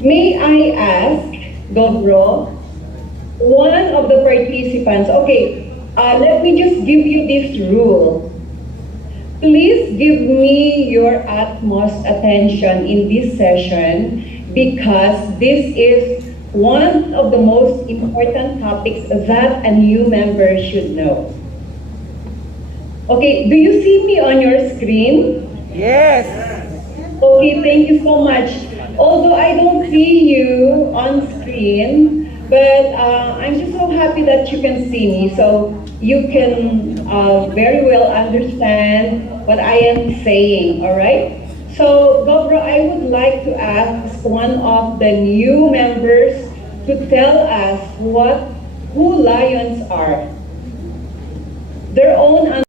May I ask, Dobro, one of the participants, okay, let me just give you this rule. Please give me your utmost attention in this session because this is one of the most important topics that a new member should know. Okay, do you see me on your screen? Yes. Okay, thank you so much. Although I don't see you on screen, but I'm just so happy that you can see me, so you can very well understand what I am saying, all right? So, Dobro, I would like to ask one of the new members to tell us who lions are. Their own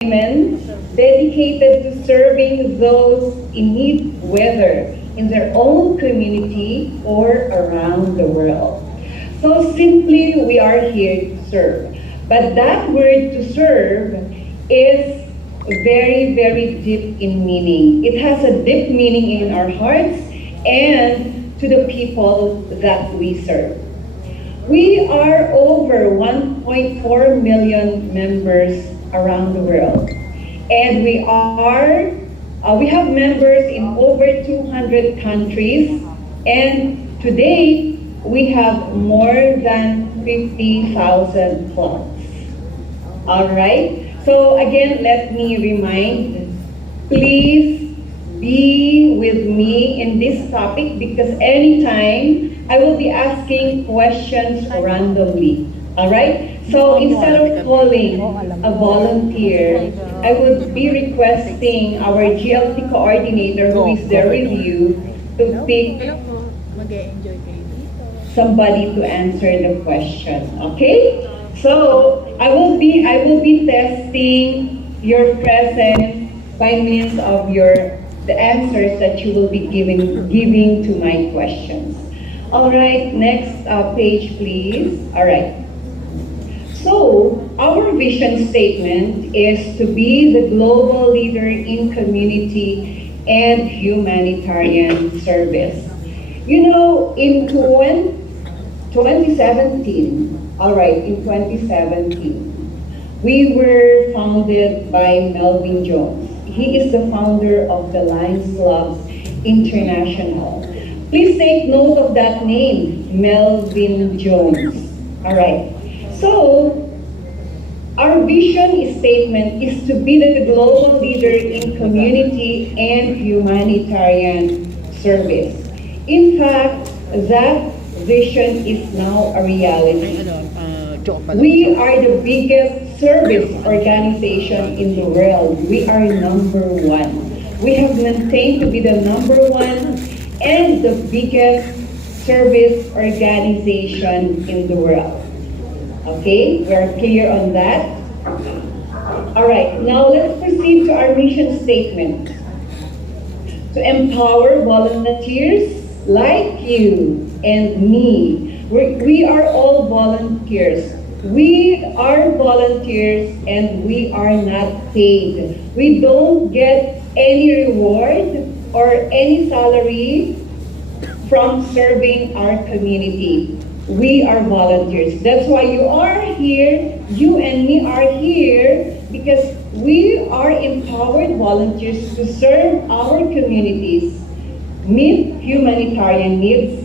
women dedicated to serving those in need, whether in their own community or around the world. So simply, we are here to serve. But that word to serve is very, very deep in meaning. It has a deep meaning in our hearts and to the people that we serve. We are over 1.4 million members around the world. And we have members in over 200 countries. And today, we have more than 50,000 clubs. All right? So again, let me remind, please be with me in this topic because anytime I will be asking questions randomly. All right? So instead of calling a volunteer, I would be requesting our GLT coordinator who is there with you to pick somebody to answer the question. Okay? So I will be testing your presence by means of the answers that you will be giving to my questions. All right, next page, please. All right. So, our vision statement is to be the global leader in community and humanitarian service. You know, in 2017, all right, in 2017, we were founded by Melvin Jones. He is the founder of the Lions Clubs International. Please take note of that name, Melvin Jones. All right. So, our vision statement is to be the global leader in community and humanitarian service. In fact, that vision is now a reality. We are the biggest service organization in the world. We are number one. We have maintained to be the number one and the biggest service organization in the world. Okay, we are clear on that? All right, now let's proceed to our mission statement. To empower volunteers like you and me. We are all volunteers. We are volunteers and we are not paid. We don't get any reward or any salary from serving our community. We are volunteers. That's why you are here, you and me are here, because we are empowered volunteers to serve our communities, meet humanitarian needs,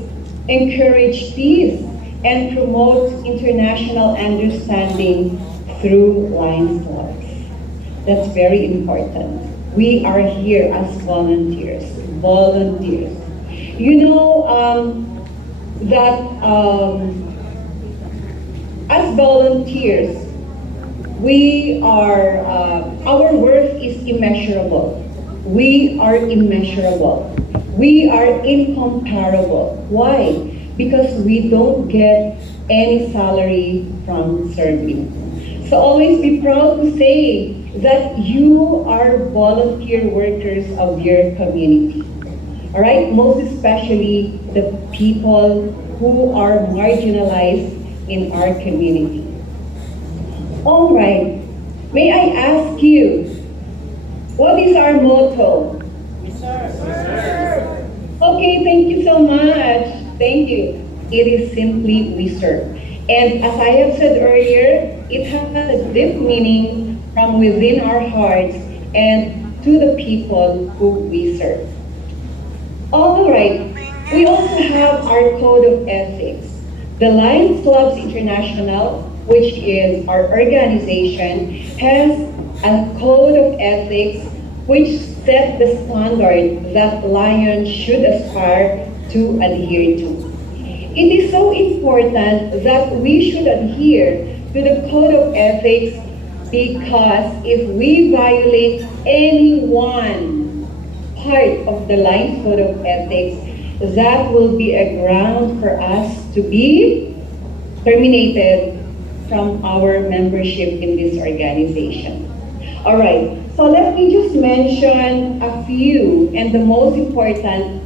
encourage peace, and promote international understanding through Lions Clubs. That's very important. We are here as volunteers. Volunteers. You know, that as volunteers, we are, our worth is immeasurable. We are immeasurable. We are incomparable. Why? Because we don't get any salary from serving. So always be proud to say that you are volunteer workers of your community. All right, most especially the people who are marginalized in our community. All right, may I ask you, what is our motto? Sir. Okay, thank you so much. Thank you. It is simply we serve. And as I have said earlier, it has a deep meaning from within our hearts and to the people who we serve. All right, we also have our code of ethics. The Lions Clubs International, which is our organization, has a code of ethics which set the standard that Lions should aspire to adhere to. It is so important that we should adhere to the code of ethics because if we violate any one part of the Lions Code of Ethics, that will be a ground for us to be terminated from our membership in this organization. All right, so let me just mention a few and the most important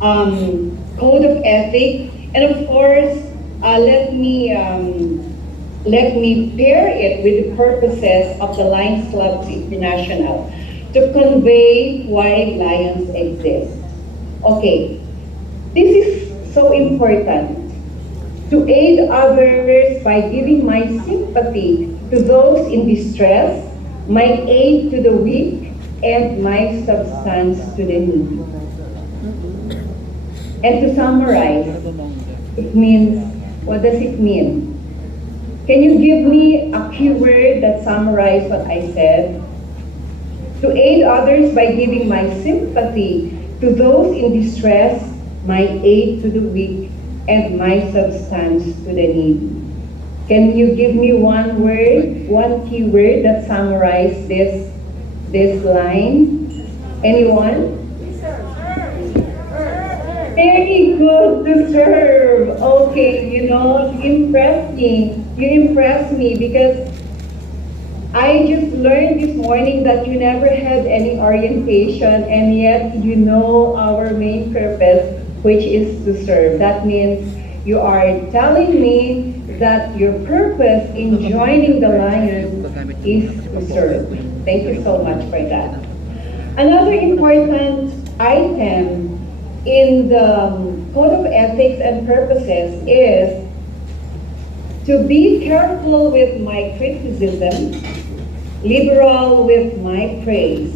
code of ethics, and of course, let me pair it with the purposes of the Lions Clubs International to convey why Lions exist. Okay, this is so important. To aid others by giving my sympathy to those in distress, my aid to the weak, and my substance to the needy. And to summarize, it means, what does it mean? Can you give me a keyword that summarizes what I said? To aid others by giving my sympathy to those in distress, my aid to the weak, and my substance to the needy. Can you give me one word, one keyword that summarizes this line? Anyone? Very good, to serve. Okay, you impressed me. You impressed me because I just learned this morning that you never had any orientation and yet you know our main purpose, which is to serve. That means you are telling me that your purpose in joining the Lions is to serve. Thank you so much for that. Another important item in the Code of Ethics and Purposes is to be careful with my criticism, liberal with my praise,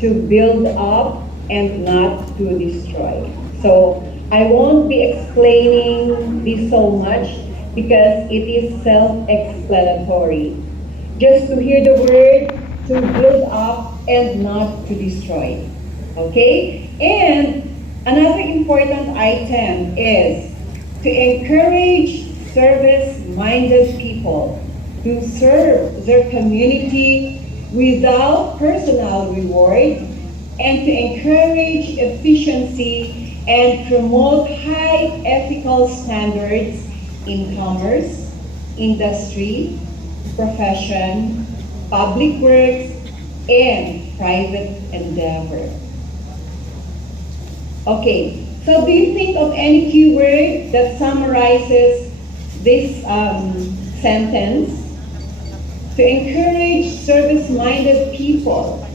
to build up and not to destroy. So I won't be explaining this so much because it is self-explanatory. Just to hear the word, to build up and not to destroy. Okay? And another important item is to encourage service-minded people to serve their community without personal reward and to encourage efficiency and promote high ethical standards in commerce, industry, profession, public works, and private endeavor. Okay, so do you think of any keyword that summarizes this sentence? To encourage service-minded people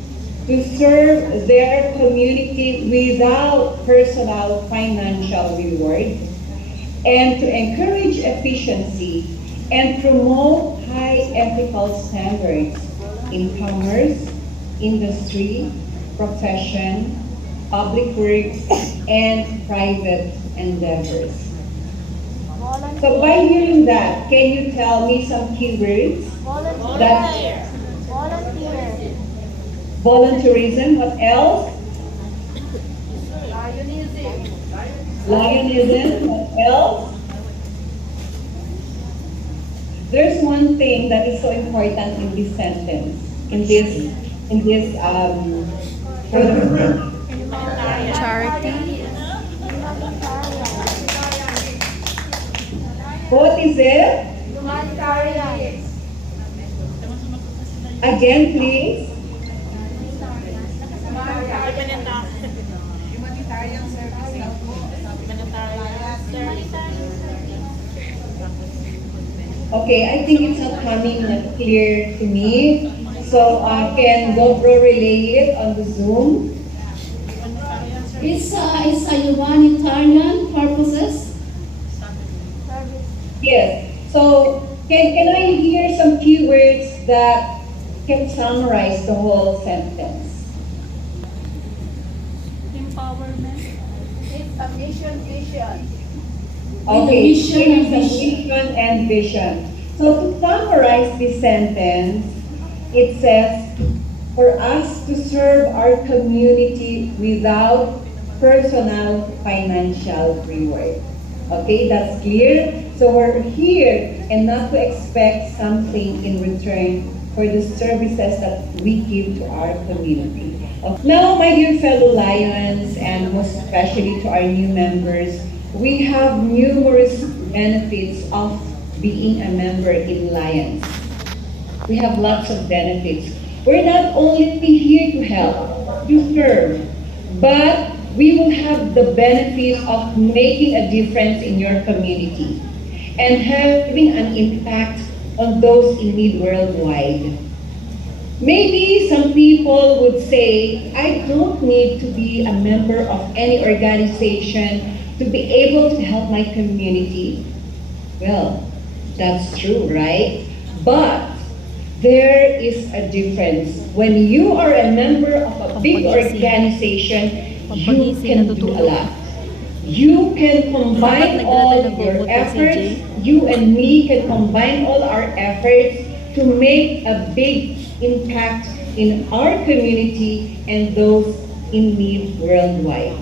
to serve their community without personal financial reward, and to encourage efficiency and promote high ethical standards in commerce, industry, profession, public works, and private endeavors. So by hearing that, can you tell me some keywords? Volunteer. Volunteer. Volunteerism, what else? Lionism, what else? There's one thing that is so important in this sentence, in this Charity. What is it? Humanitarian. Again, please. Humanitarian service. Okay, I think it's not coming clear to me. So can GoPro relay it on the Zoom? It's a humanitarian purposes Yes. So can I hear some keywords that can summarize the whole sentence? Empowerment. It's a mission vision. Okay, mission it is and a vision. mission and vision. So to summarize this sentence, it says, for us to serve our community without personal financial reward. Okay, that's clear. So we're here and not to expect something in return for the services that we give to our community. Okay. Now, my dear fellow Lions, and most especially to our new members, we have numerous benefits of being a member in Lions. We have lots of benefits. We're not only here to help, to serve, but we will have the benefit of making a difference in your community and having an impact on those in need worldwide. Maybe some people would say, I don't need to be a member of any organization to be able to help my community. Well, that's true, right? But there is a difference. When you are a member of a big organization, you can do a lot. You can combine all your efforts. You and me can combine all our efforts to make a big impact in our community and those in need worldwide.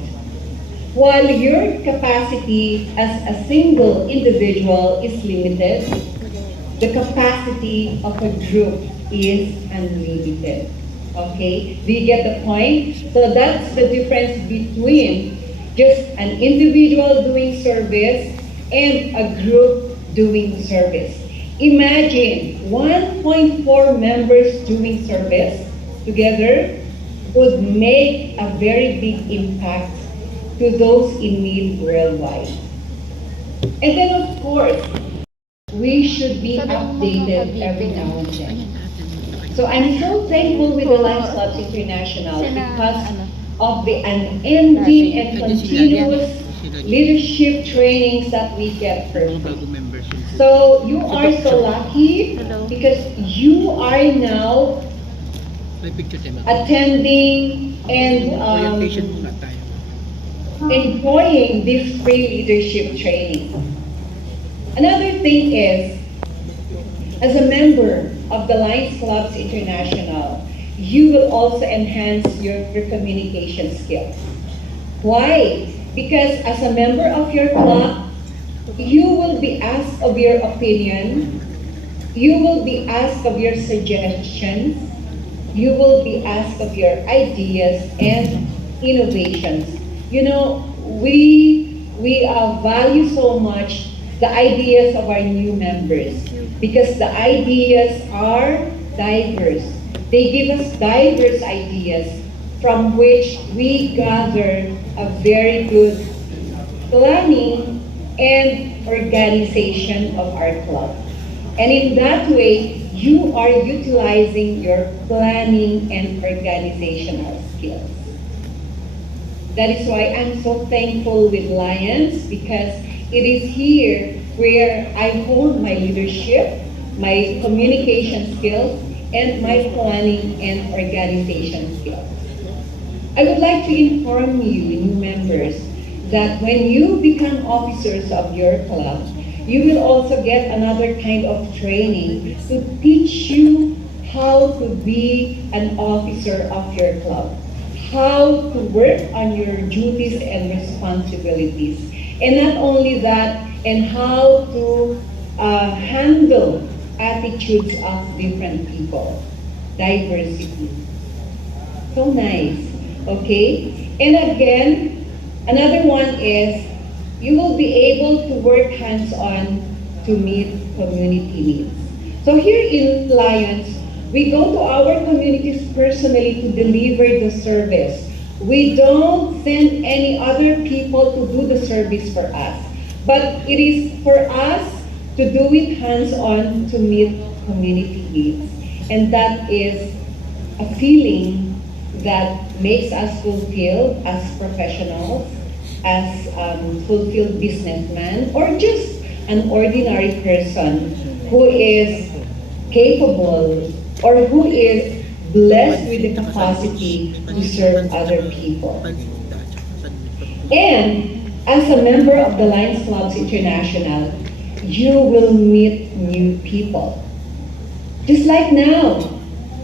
While your capacity as a single individual is limited, the capacity of a group is unlimited. Okay? Do you get the point? So that's the difference between just an individual doing service and a group doing service. Imagine 1.4 members doing service together would make a very big impact to those in need worldwide. And then of course, we should be updated every now and then. So I'm so thankful with the Lions Clubs International because of the unending and continuous leadership trainings that we get per month. So you are so lucky because you are now attending and enjoying this free leadership training. Another thing is, as a member of the Lions Clubs International, you will also enhance your communication skills. Why? Because as a member of your club, you will be asked of your opinion, you will be asked of your suggestions, you will be asked of your ideas and innovations. You know, we value so much the ideas of our new members because the ideas are diverse. They give us diverse ideas from which we gather a very good planning and organization of our club. And in that way, you are utilizing your planning and organizational skills. That is why I'm so thankful with Lions because it is here where I hone my leadership, my communication skills, and my planning and organization skills. I would like to inform you, new members, that when you become officers of your club, you will also get another kind of training to teach you how to be an officer of your club, how to work on your duties and responsibilities. And not only that, and how to handle attitudes of different people, diversity. So nice, okay? And again, another one is you will be able to work hands-on to meet community needs. So here in Lions, we go to our communities personally to deliver the service. We don't send any other people to do the service for us. But it is for us to do it hands-on to meet community needs. And that is a feeling that makes us fulfilled as professionals, as fulfilled businessmen, or just an ordinary person who is capable or who is blessed with the capacity to serve other people. And as a member of the Lions Clubs International, you will meet new people. Just like now,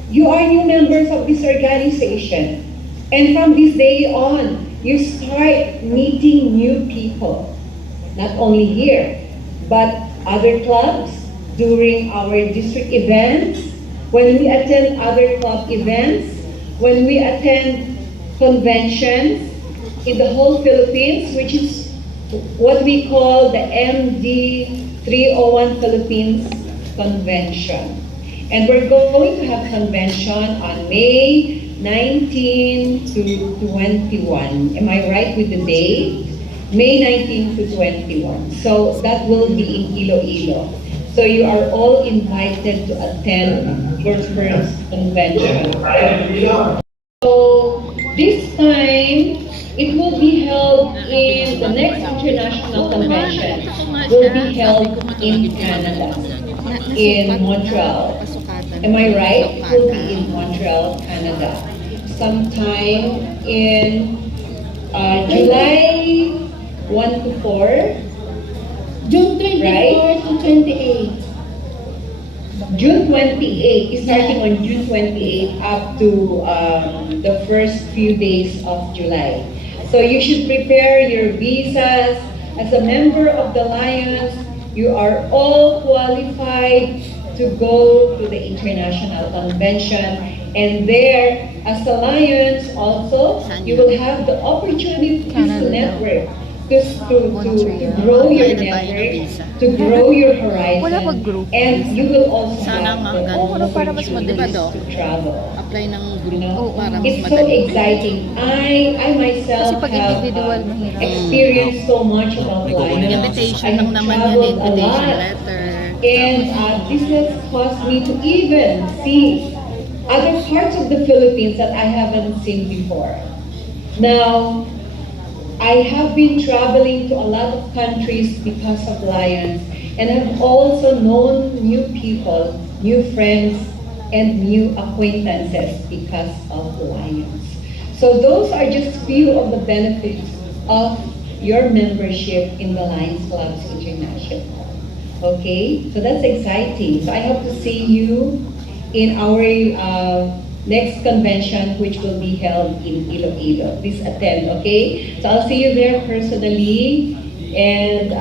you are new members of this organization. And from this day on, you start meeting new people. Not only here, but other clubs, during our district events, when we attend other club events, when we attend conventions in the whole Philippines, which is what we call the MD 301 Philippines Convention. And we're going to have convention on May 19 to 21. Am I right with the date? May 19 to 21. So that will be in Iloilo. So you are all invited to attend your first convention. So this time, it will be held in the next international convention will be held in Canada, in Montreal. Am I right? It will be in Montreal, Canada. Sometime in July 1 to 4. June 24 Right? to 28. June 28, starting on June 28 up to the first few days of July. So you should prepare your visas. As a member of the Lions, you are all qualified to go to the international convention. And there, as the Lions also, you will have the opportunity to network, to grow your network, to grow your horizon, and you will also have the opportunity to travel. Apply ng You know, grupo para mas it's so madali. exciting. I myself Kasi pag have individual, mahirap. experienced so much about life. Invitation I lang have naman yun, traveled a invitation lot. letter. And this has caused me to even see other parts of the Philippines that I haven't seen before. Now, I have been traveling to a lot of countries because of Lions, and have also known new people, new friends, and new acquaintances because of Lions. So those are just few of the benefits of your membership in the Lions Clubs International. Okay, so that's exciting. So I hope to see you in our next convention, which will be held in Iloilo. Please attend, okay? So I'll see you there personally, and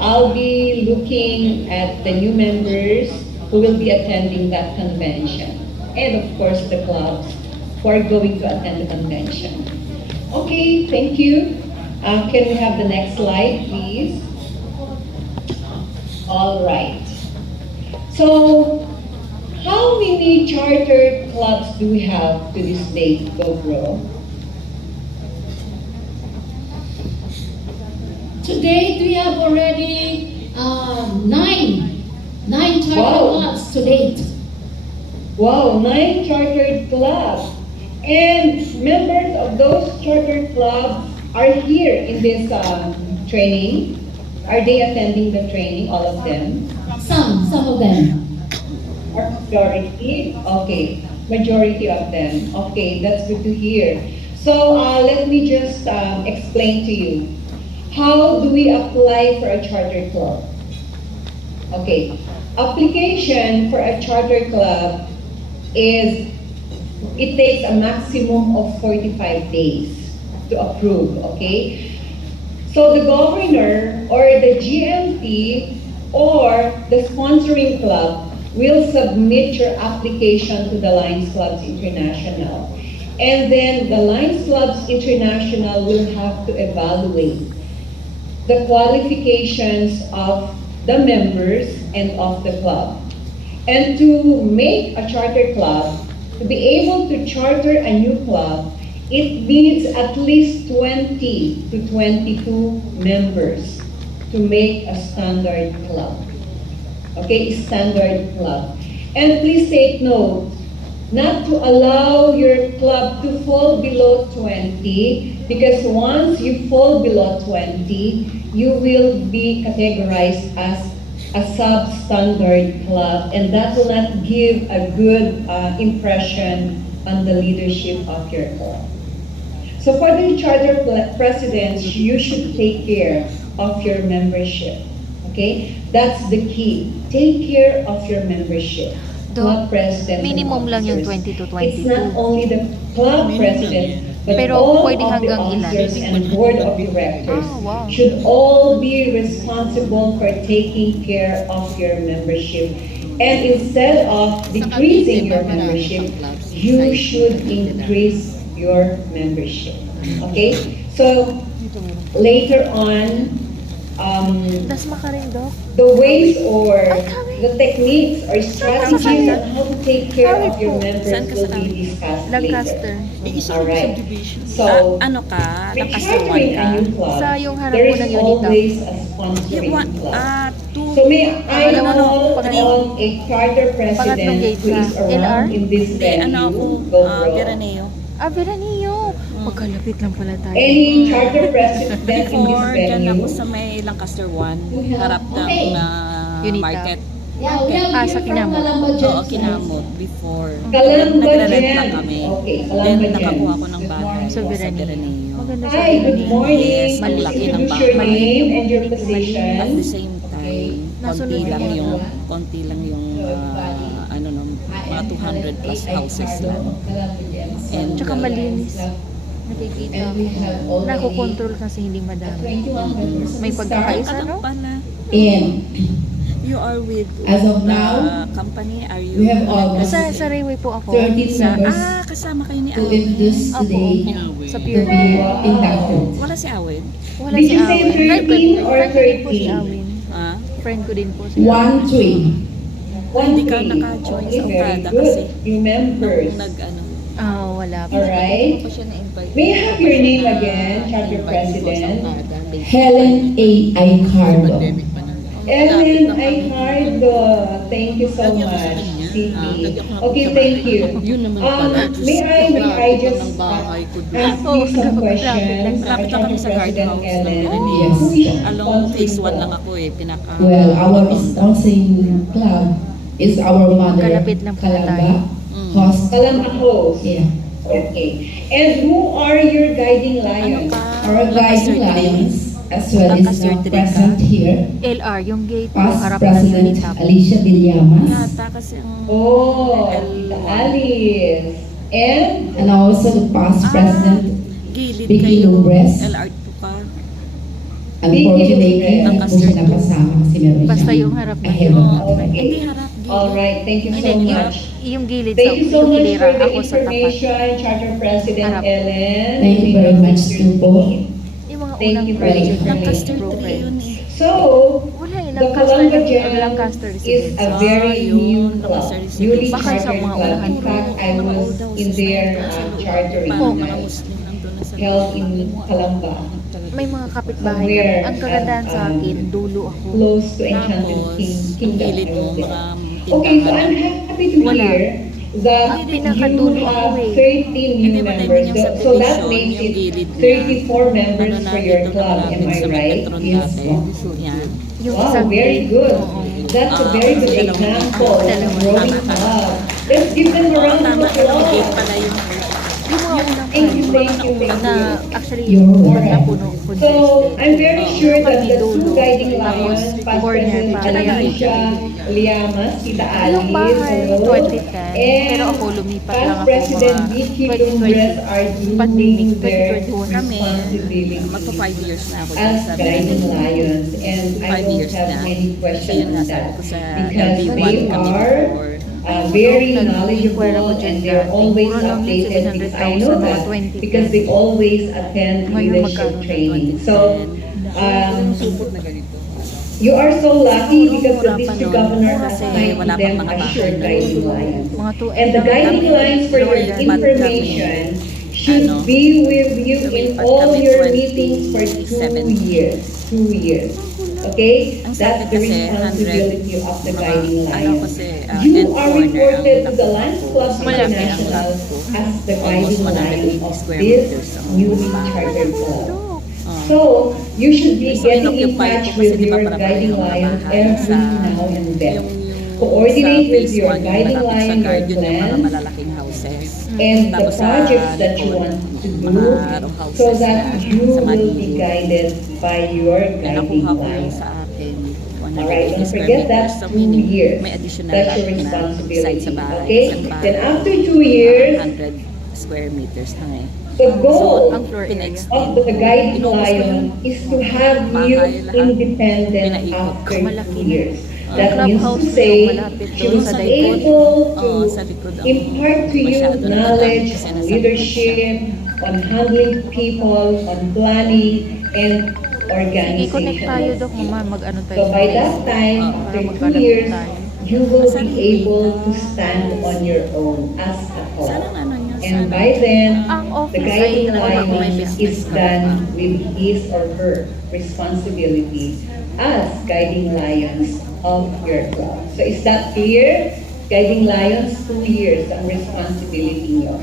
I'll be looking at the new members who will be attending that convention, and of course the clubs who are going to attend the convention. Okay, thank you. Can we have the next slide, please? All right. So, how many chartered clubs do we have to this date, GoPro? To date, we have already nine charter Wow. clubs to date. Wow, 9 chartered clubs. And members of those chartered clubs are here in this training. Are they attending the training, all of them? Some of them. Or majority? Okay, majority of them. Okay, that's good to hear. So let me just explain to you. How do we apply for a charter club? Okay, application for a charter club it takes a maximum of 45 days to approve, okay? So the governor or the GMT or the sponsoring club will submit your application to the Lions Clubs International. And then the Lions Clubs International will have to evaluate the qualifications of the members and of the club. And to make a charter club, to be able to charter a new club, it needs at least 20 to 22 members to make a standard club. Okay, standard club. And please take note, not to allow your club to fall below 20, because once you fall below 20, you will be categorized as a substandard club, and that will not give a good impression on the leadership of your club. So for the charter presidents, you should take care of your membership. Okay? That's the key. Take care of your membership. Club president. minimum lang yung 20 to 22. It's not only the club president, but Pero all pwede of the hanggang ilan? officers and board of directors Ah, wow. should all be responsible for taking care of your membership. And instead of decreasing your membership, you should increase your membership. Okay? So, later on, Das makaring, Dok. the ways or the techniques or strategies Saan on how to take care of your members Saan ka will sa be discussed Lancaster. later. Alright. So, Ano ka? with Lancaster 1 chartering ka? a new club, Sa yung harap there po is ng Unita. always a sponsoring club. Two. So may I Dalawa, call pangatlo. on a charter president Pangatlong gate who is ka. LR? around in this Ano ako? venue, go bro. Veraneo. Veranillo. Magkalapit lang pala tayo. Any charter president in this Before, dyan ako venue, sa may Lancaster 1. Harap ng Okay. Unita. market. Yeah, we have Ah, here sa from Kinamot. Kalamba Oo, Jones. kinamot. Before. Kalamba Nagre-rent Jen. lang kami. Okay, Then, Kalamba Jen. nakakuha ko ng bahay Sa Veranillo. Maganda sa Hi, good Veranillo. morning. Yes, Please malaki ng introduce your bahay. name and your At position. the same time, Nasunod konti lang yung yung, konti lang yung, ano no, mga 200 plus houses lang. And, Tsaka malinis. Nakikita. Nakokontrol kasi hindi madami. May pagkakaisa, no? ano pala, And you are with As of the now, company, are you? we have almost Sa Railway po ako. 13 members kasama kayo ni to Awed. introduce Opo. today Sa to Pure be inducted. Wala si Awed? Wala Did si you say Awin. 13 or Friend ko din po si 13? Awin. Ha? Friend ko din po si 1-3. Hindi ka naka-join sa very Okada good. kasi. You members. Nung nag-ano. Wala po. Alright. Pa siya na-invite. May I have your name again, Chapter President? Helen A. Icardo. Ellen Icardo. Thank you so much, CP. Okay, thank you. May I just ask you some questions, Lapit lang kami sa Chapter guardhouse President ng Ellen? Yes. Who is Along phase 1 responsible? lang ako pinaka. Well, our housing club is our mother, Kalapit lang pala tayo. Kalamba, host. Kalamahos. Yeah. Okay. And who are your guiding Ano lions? ka? Our guiding lions as well is Lancaster now three ka? present here. LR, yung gate po, Past harap ng President Unita po. Alicia Villamas Yata kasi ang... Oh, Tita Alice. And and also the past President. Gilid Vicky kayo. Lubres. LR2 ka. Unfortunately, Vicky hindi po siya nakasama kasi meron Basta siyang yung harap na ahead yun. of Oh, time. hindi harap. Gilid. alright, thank you so Hindi, much. yung gilid Thank you so yung much hilera, for the ako sa tapat. information, Charter President Harap. Ellen. Thank you very much too po. Yung mga Thank unang you very project much. na Lancaster 3 program. yun eh. So, Wala eh, the Lancaster, Kalamba Jam Lancaster is Residence. a very Ah, yun, new club, Lancaster Residence. newly Baka sa chartered mga club. unahan In fact, I was in their chartering Parang mga night Muslim nandun na sa held in Kalamba, May mga kapitbahay. Somewhere Ang kagandahan at, sa akin, dulo ako. close to Enchanted Tapos, Kingdom. gilid I mo would say. mga Okay, so tindahan. I'm happy to Wala. hear that Ang you pinakadulo have ako eh. 13 Hindi new ba tayo members. yung So that subdivision, makes yung it gilid na, 34 members ano na, for your dito club. malapit Am I sa right? Metron Yes. dati. Yan. Yung Wow, isang very gate. good. Oo. That's a very good dalawang- example of a Dalawang- growing tama. club. Let's give them a Oo, round of tama. Yung gate applause. pala yung... Yung mga unang Thank you, time thank you, thank na you. actually You're yung welcome. napuno So, congested. I'm very sure that the two Dulo. guiding Tapos, lions, past corner President pa. Alicia Liamas, Tita Alice, Yung bahay, hello. 2010. And Pero ako lumipat lang past ako President mga Vicky 2020. Lumbres are Pandemic, doing their 2021. Kami, responsibilities magpa 5 years na ako dyan as sa guiding lions, and I 5 don't years have na. any Kasi question yun on nga sabi that ko sa because LB1 they kami are before. very Nag-inquire knowledgeable ako dyan and they're dati. always Mura lang yun, updated because I know 700,000 that 2010. because they always attend Ngayon, leadership magkano na training. So, Supot na ganito. you are so lucky because the Mura pa district nun. governor Kasi assigned wala them pang mga as your bahay. guiding lions. Mga 2 And the guiding lines for your Lipat information should Ano? be with you in Lipat all kami your meetings for 2 2017. years. 2 years. Okay? Ang sa That's akin the kasi, responsibility of the guiding ano lion. kasi, You end are corner reported to ang the nakuha Lions ko. Club Sa malaki ang International lot ko. as the Almost guiding lion 180 of square this meters ang newly bahay. chartered club. Oh. So, you should be So, getting in inoccupy touch ko kasi with di ba your para guiding parehong lion nabahay every sa now and then. yung Coordinate sa with phase your 1 yung guiding malapit sa lion your garden yung mga plans malalaking houses. and the Tapos sa projects that you likod, want to do mga row houses so that na you sa will be Manila. guided by your Yung guiding nakuha ko lion. lang sa akin, Alright, 180 don't square forget meters. that So 2 meaning, years. may additional That's lot your na beside responsibility. sa bahay. Okay? Isang bahay. Then after 2 years, 100 square meters na eh. the goal Ang floor area. of the guiding Inubos ko lion yung is to have you bahay lahat. independent Pinaikot after ko. 2 years. Ang That means clubhouse to mo say, yung malapit she doon was sa likod. able to Oo, sa likod ang impart to you masyado na knowledge madami kasi on nasa leadership, on handling people, on planning, and Sige, connect tayo, organization. Dok. Mama, mag-ano tayo. So by that time, para after 2 magkalapit years, tayo. you will be able to stand on your own as a Sana whole. ano niya, And sana. by then, Ang the office ay guiding wala ko may lion business. is done with his or her responsibility as guiding lions of your club. So is that clear? Guiding lions, 2 years ang responsibility nyo.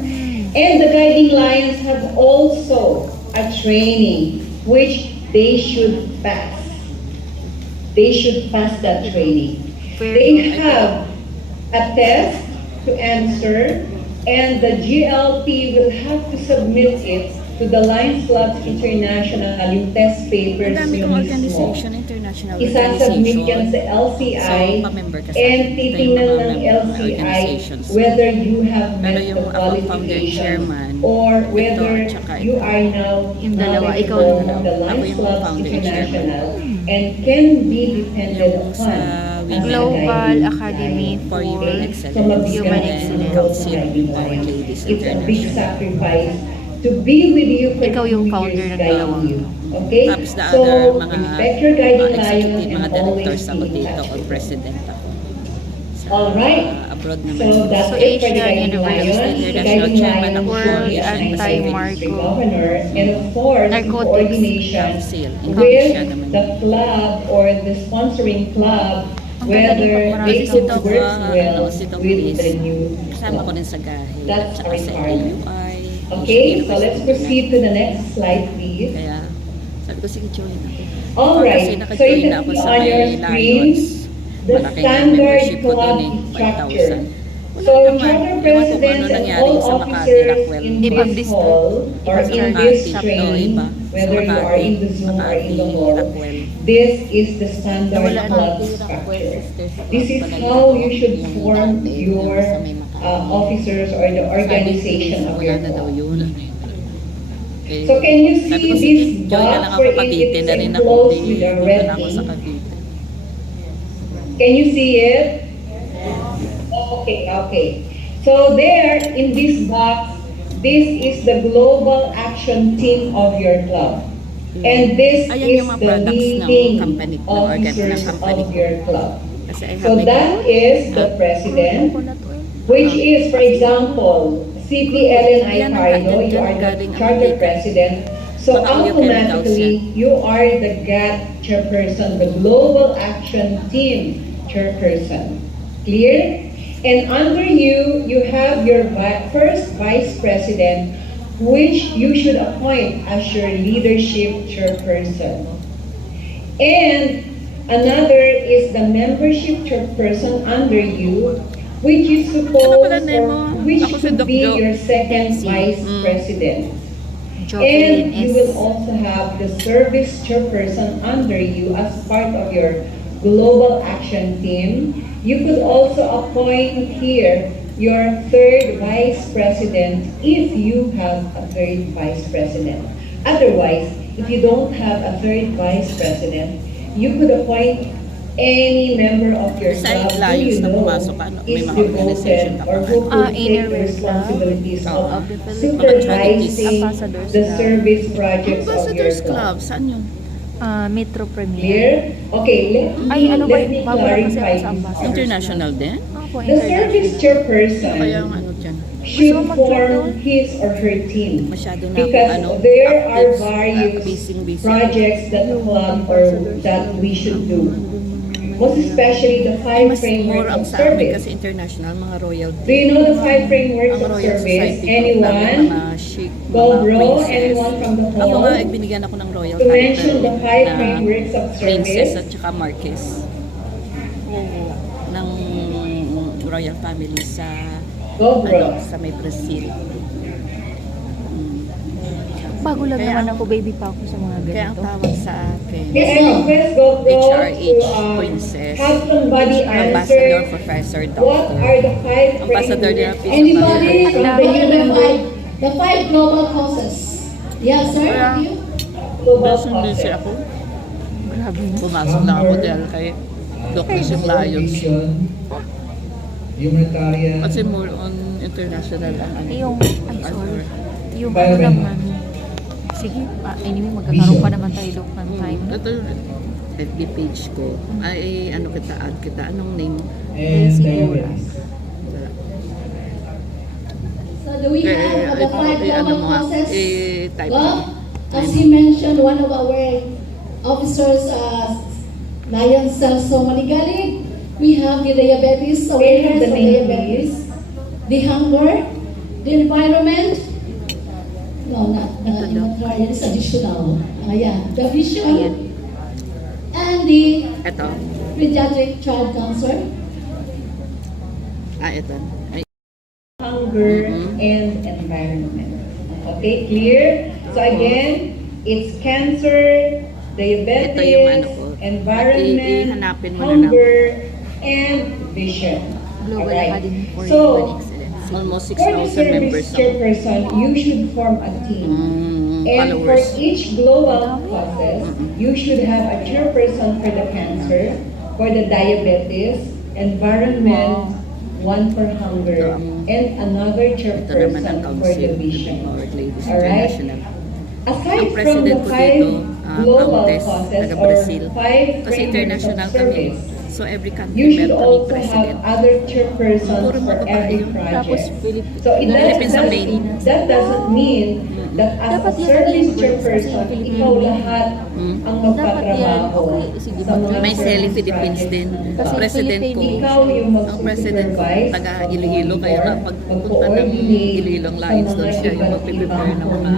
And the guiding lions have also a training which they should pass. They should pass that training. They have a test to answer, and the GLP will have to submit it to the Lions Clubs International, yung test papers Ang dami yung kong mismo. organization, international Isasubmit yan organization. sa LCI, So, pa-member ka sa and akin. Ito yung titingnan mga ng member LCI organizations. whether you have Pero met yung the ako founder qualification chairman, or whether ito, tsaka you ito. are now Yung dalawa, ikaw knowledgeable yung of the Ako Lions yung Clubs founder International and can be depended Yung upon sa as a Global guiding Academy lion. for for human So excellence, Human mabigyan excellence. ng Council guiding for lion. Ladies It's a big International. sacrifice to be with you for Ikaw yung 2 founder years ng guiding dalawang you. Okay? Tapos the So, other mga respect your guiding lion executive, mga and always directors ako be in dito touch or with them. president ako. Sa Alright. abroad naman. So that's So, it for the Asian guiding University lion. The International guiding Chairman lion of should World be assigned by the Anti-Marco district governor, and of course, in Narcotics coordination Council. with Siya naman. the club or the sponsoring club, Ang ganda whether nito, marami they si could Doc, work ano, well si Doc with Liz. the new Kasama ko club. rin sa GAHE. That's At saka our sa requirement. AUI. Okay, so let's proceed to the next slide, please. Kaya, sabi ko, sige, join ako. Alright, Kasi so naka-join you na can ako see sa on may your screen Lions. the Malaki yung standard membership ko club doon eh, structure. 5,000. So, Wala naman. charter Ewan ko kung presidents ano and nangyari all sa Makati, officers Rockwell. in Di ba this this hall or Iba in sa this Makati, training, iba. whether you are in the Zoom or in the hall, Rockwell. this is the standard Nawala na. club structure. This is how you should form your officers or the organization of your Wala na daw club. yun. Eh, So can you sabi see ko, this sige, join na lang box ako wherein Cavite it's na rin ako. enclosed Di, with a dito red na ako sa ink? Cavite. Can you see it? Okay, okay. So there, in this box, this is the global action team of your club. And this Ayan is yung mga the products ng leading company, ng officers company of ko. your club. Kasi I have So my that is the president, which is, for example, CP Ellen I. Yan ang Cardo, you dyan are the galing ang charter data. president. So Mga automatically, you are the GAT chairperson, the Global Action Team chairperson. Clear? And under you, you have your first vice president, which you should appoint as your leadership chairperson. And another is the membership chairperson under you, which is supposed pala, Nemo? or which Ako si should Doc be Jo. your second Si- vice mm. president. Jovelyn And you S. will also have the service chairperson under you as part of your global action team. You could also appoint here your third vice president if you have a third vice president. Otherwise, if you don't have a third vice president, you could appoint any member of your Sa club who Lions you na know pumasok, ano, may is mga devoted organization ka or pa. who could take Inner the Wear Club responsibilities of of the Philippines. supervising Ambassadors the Club. service projects of your Ambassadors club. Club, saan yung? Metro Premier. Clear? Okay, Ay, ano ba? let me Bago lang kasi clarify ako sa this. ambassador. International din? Ako, The service international. chairperson Kaya ang ano dyan? should Gusto mo mag-join form doon? his or her team. Masyado na Because ano, there are active, various busy. projects that the club or that we should do. Most especially the Ay, 5 mas more frameworks ang of sa amin service. kasi international, mga Do royalty. you know the 5 frameworks Ang of Royal service? Society group namin, Anyone? mga chic, Go mga bro, princess. anyone from the Ako nga, hall? binigyan ako ng royal To mention title the 5 na frameworks of princess service. at saka marquess. Ng royal family sa Go bro. sa may Brazil. Bago lang Kaya naman ang- ako, baby pa ako sa mga Kaya ang ganito. tawag sa akin, Yes, I request go bro HRH, to princess, have somebody ambassador, answer professor, what doctor. are the 5 Ambassador nila, frameworks. peace Anybody ambassador. from the five global causes? Yeah, sir. Wala. You? Global Busy causes. ako. Grabe na. Pumasok lang ako dahil kay Doctors yung Lions. Humanitarian, Kasi more on international ang ano. Yung, ay sorry. Yung ano Environment. naman. Sige, anyway, magkakaroon pa naman tayo Dok ng time. Ito yung FB page ko. Ay, ano kita, add kita. Anong name? and Siguro. diabetes. Wala. So do we have the five ano global mo nga, causes? type Well, mo. as he mentioned, one of our officers, Lion Celso Maligali, we have the diabetes, awareness the of name, diabetes, the hunger, the environment, no, not environment, it's additional. Yeah, the vision, Ayan. and the Ito. pediatric child cancer. Ito. Ay, Hunger Mhm. and environment. Okay, clear? So again, it's cancer, diabetes, Ito yung ano ko. environment, Ihanapin mo na lang. hunger, and vision. Global Alright. Academy for So, Human Excellence. Almost for the 6,000 members service ako. chairperson, you should form a team. And for Followers. each global causes, you should have a chairperson for the cancer, for the diabetes, environment, one for hunger, and another Ito naman ang chairperson for the Council vision. Empowered Ladies Alright? International. Aside Ang from president the ko 5 dito, global Countess, causes taga or Brazil. 5 Kasi frameworks of international kami. service, So every country you should meron kaming also have president. other chairpersons Puro for mga babae every yun. Tapos, project. So it Philippines ang main. that doesn't mean that as Dapat a yan service ang inverse chairperson, kasi yung ikaw Philippine lahat Hmm. ang Dapat yan, magtatrabaho okay, sige, sa mga May service Sally Philippines projects. din. Kasi Ang president ko, Philippine Ikaw yung ang president ko, mag-supervise, taga Iloilo, kaya nga pagpunta ng Iloilo Lions doon siya yung magpe-prepare ng mga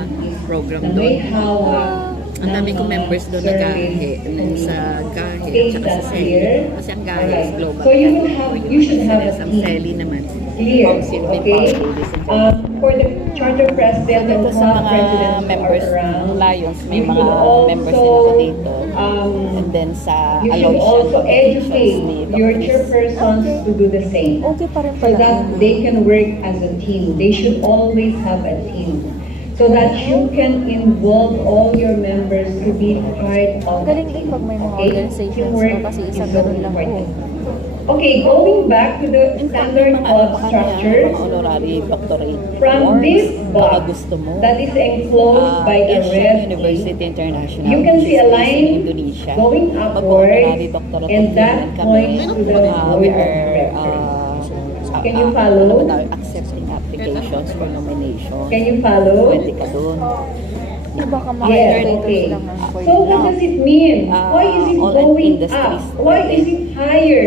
program na may doon. hawak Ang dami kong members doon na gahe, sa gahe, at saka sa Sally. Kasi ang gahe is global. So you should have a Ang team. Sally naman. Clear, Council of okay? Empowered Ladies International. For the charter president and Dito sa club mga presidents members who are around, ng Lions, may you mga should members din also, ako dito. And then sa you should Aloysian also Publications educate ni your Dr. chairpersons to do the same. Okay pa rin So pala. that they can work as a team. They should always have a team. So that you can involve all your members to be part of the Galing din team. pag may mga Okay? organizations Teamwork no? Kasi is isang so ganun lang po. important. Okay, going back to the standard club structure, mga honorary doctorate from awards, this baka box gusto mo. that is enclosed by a Asian red University ink, International, you can which see is a based in line Indonesia. going Mag-honorary upwards, doctorate and of that Human kami. points to the We board of are directors. Can you ano follow? ba tawag, accepting applications for nomination. Can you follow? Pwede ka dun. Di baka mga Yes, educators okay. lang ang for So what does it mean? Why is it all going industries up? Why is it higher?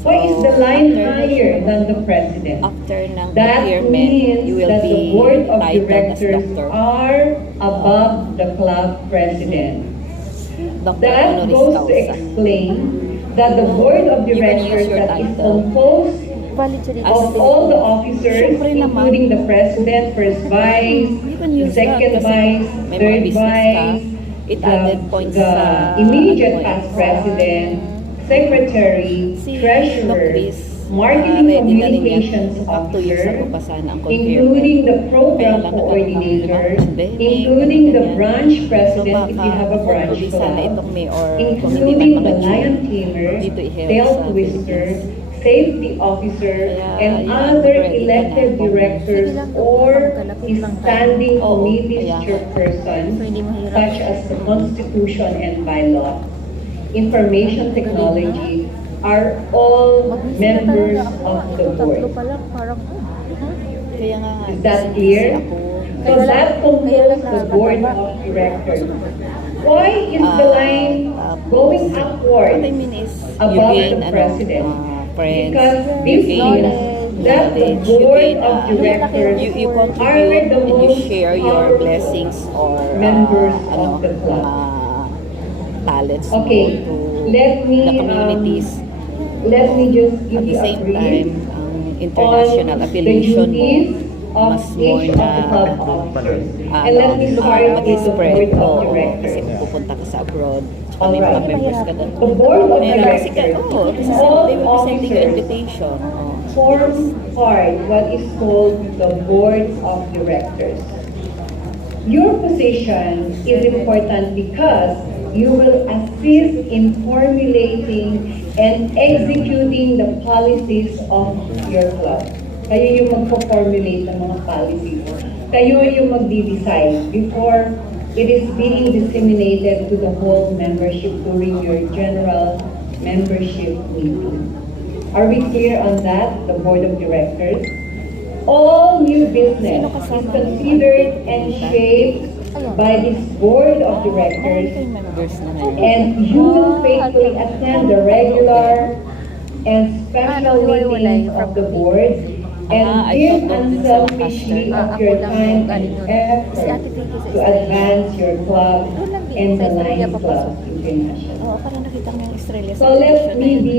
Why is the line after- higher than the president? After ng That retirement, you means will that the be board of titled as directors doctor. are above the club president. Doctor That honoris goes to causa. explain that the board of You can use directors your that is title. composed valid siya dito sa of all the officers, Siyempre naman. including the president, first vice, You can the use that second kasi vice, may mga third business ka. vice, It added points the sa immediate ano mo eh. past president, secretary, Si treasurer, Doc Chris, marketing ready na rin yan. communications Up to years officer, ako pa sana ang including the program Kaya lang coordinator, nagkaroon ng pandemic, including the ganyan. branch So president if baka you have a branch hopefully sana club, itong mayor, kung hindi including man the mga lion chief, tamer, dito i-help tail sa twister, Philippines. safety officer, Kaya, and yun, other ready ka elected na. directors Sige lang, or magkalapit his lang tayo. standing Oo, committees kaya. chairperson, So, hindi mahirap. such as the Constitution and bylaw. Information technology are all Mag-visit na members talaga ako. of the Ito, board. tatlo pa lang, parang, Kaya nga, Is that clear? ako. So that concludes the board of directors. Why is the line going What I upward mean is, you above gain, the president? friends, Because you this gain means that the knowledge, you board gain, of directors you are contribute the and you most share your powerful blessings or members ano, of the club. talents Okay, mo to let me, the communities. Let me just give At the you a same brief time, ang international on affiliation the mo, duties of mas more each of na the club officers. And let me start with the mag-spread. board of Oo, kasi directors. kung pupunta ka sa abroad, tsaka may Alright. mga members ka doon. The board of Ayun, kasi ka, directors, kasi all they will be sending you officers invitation. Oh. form part what is called the board of directors. Your position is important because you will assist in formulating and executing the policies of your club. Kayo yung magpo-formulate ng mga policies. Kayo yung magdi-decide before it is being disseminated to the whole membership during your general membership meeting. Are we clear on that, the board of directors? All new business is considered and shaped by this board of directors, Members na ngayon. and you will faithfully attend the regular and special meetings of the board and I give thought that unselfishly of your time and effort to advance your club and the Lions Club International. Oo, parang nakita ko yung Australia. So let me be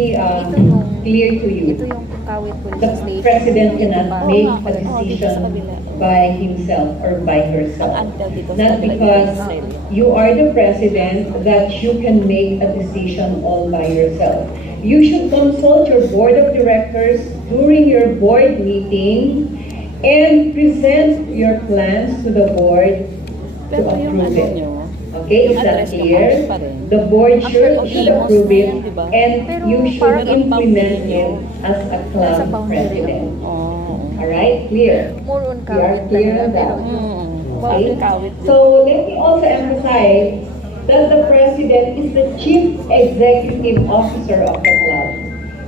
clear to you. Ito yung kawit The police station. president cannot make a dito sa decision kabila. by himself or by herself. Until dito sa Not kabila, because dito sa Australia. you are the president that you can make a decision all by yourself. You should consult your board of directors during your board meeting and present your plans to the board to Pero yung approve ano it. nyo, Okay, is that address nyo clear? pa rin. The board should Actually, approve it almost na yan, diba? and Pero you should parang ang implement boundary it as a Nasa club boundary president. Oh. Alright, clear? More on We are kawit clear talaga. on that. Pero yung Okay? Kawit. So let me also emphasize that the president is the chief executive officer of the club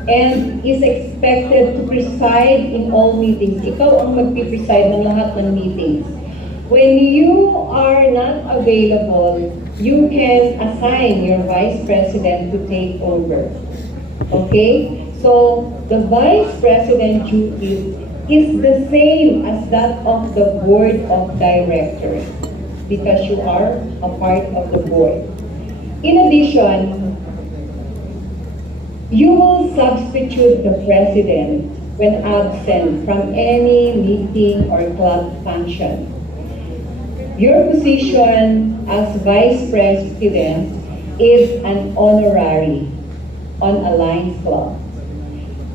and is expected to preside in all meetings. Ikaw ang magpipreside ng lahat ng meetings. When you are not available, you can assign your vice president to take over. Okay? So the vice president duties is the same as that of the board of directors because you are a part of the board. In addition, you will substitute the president when absent from any meeting or club function. Your position as vice president is an honorary on a Lions Club.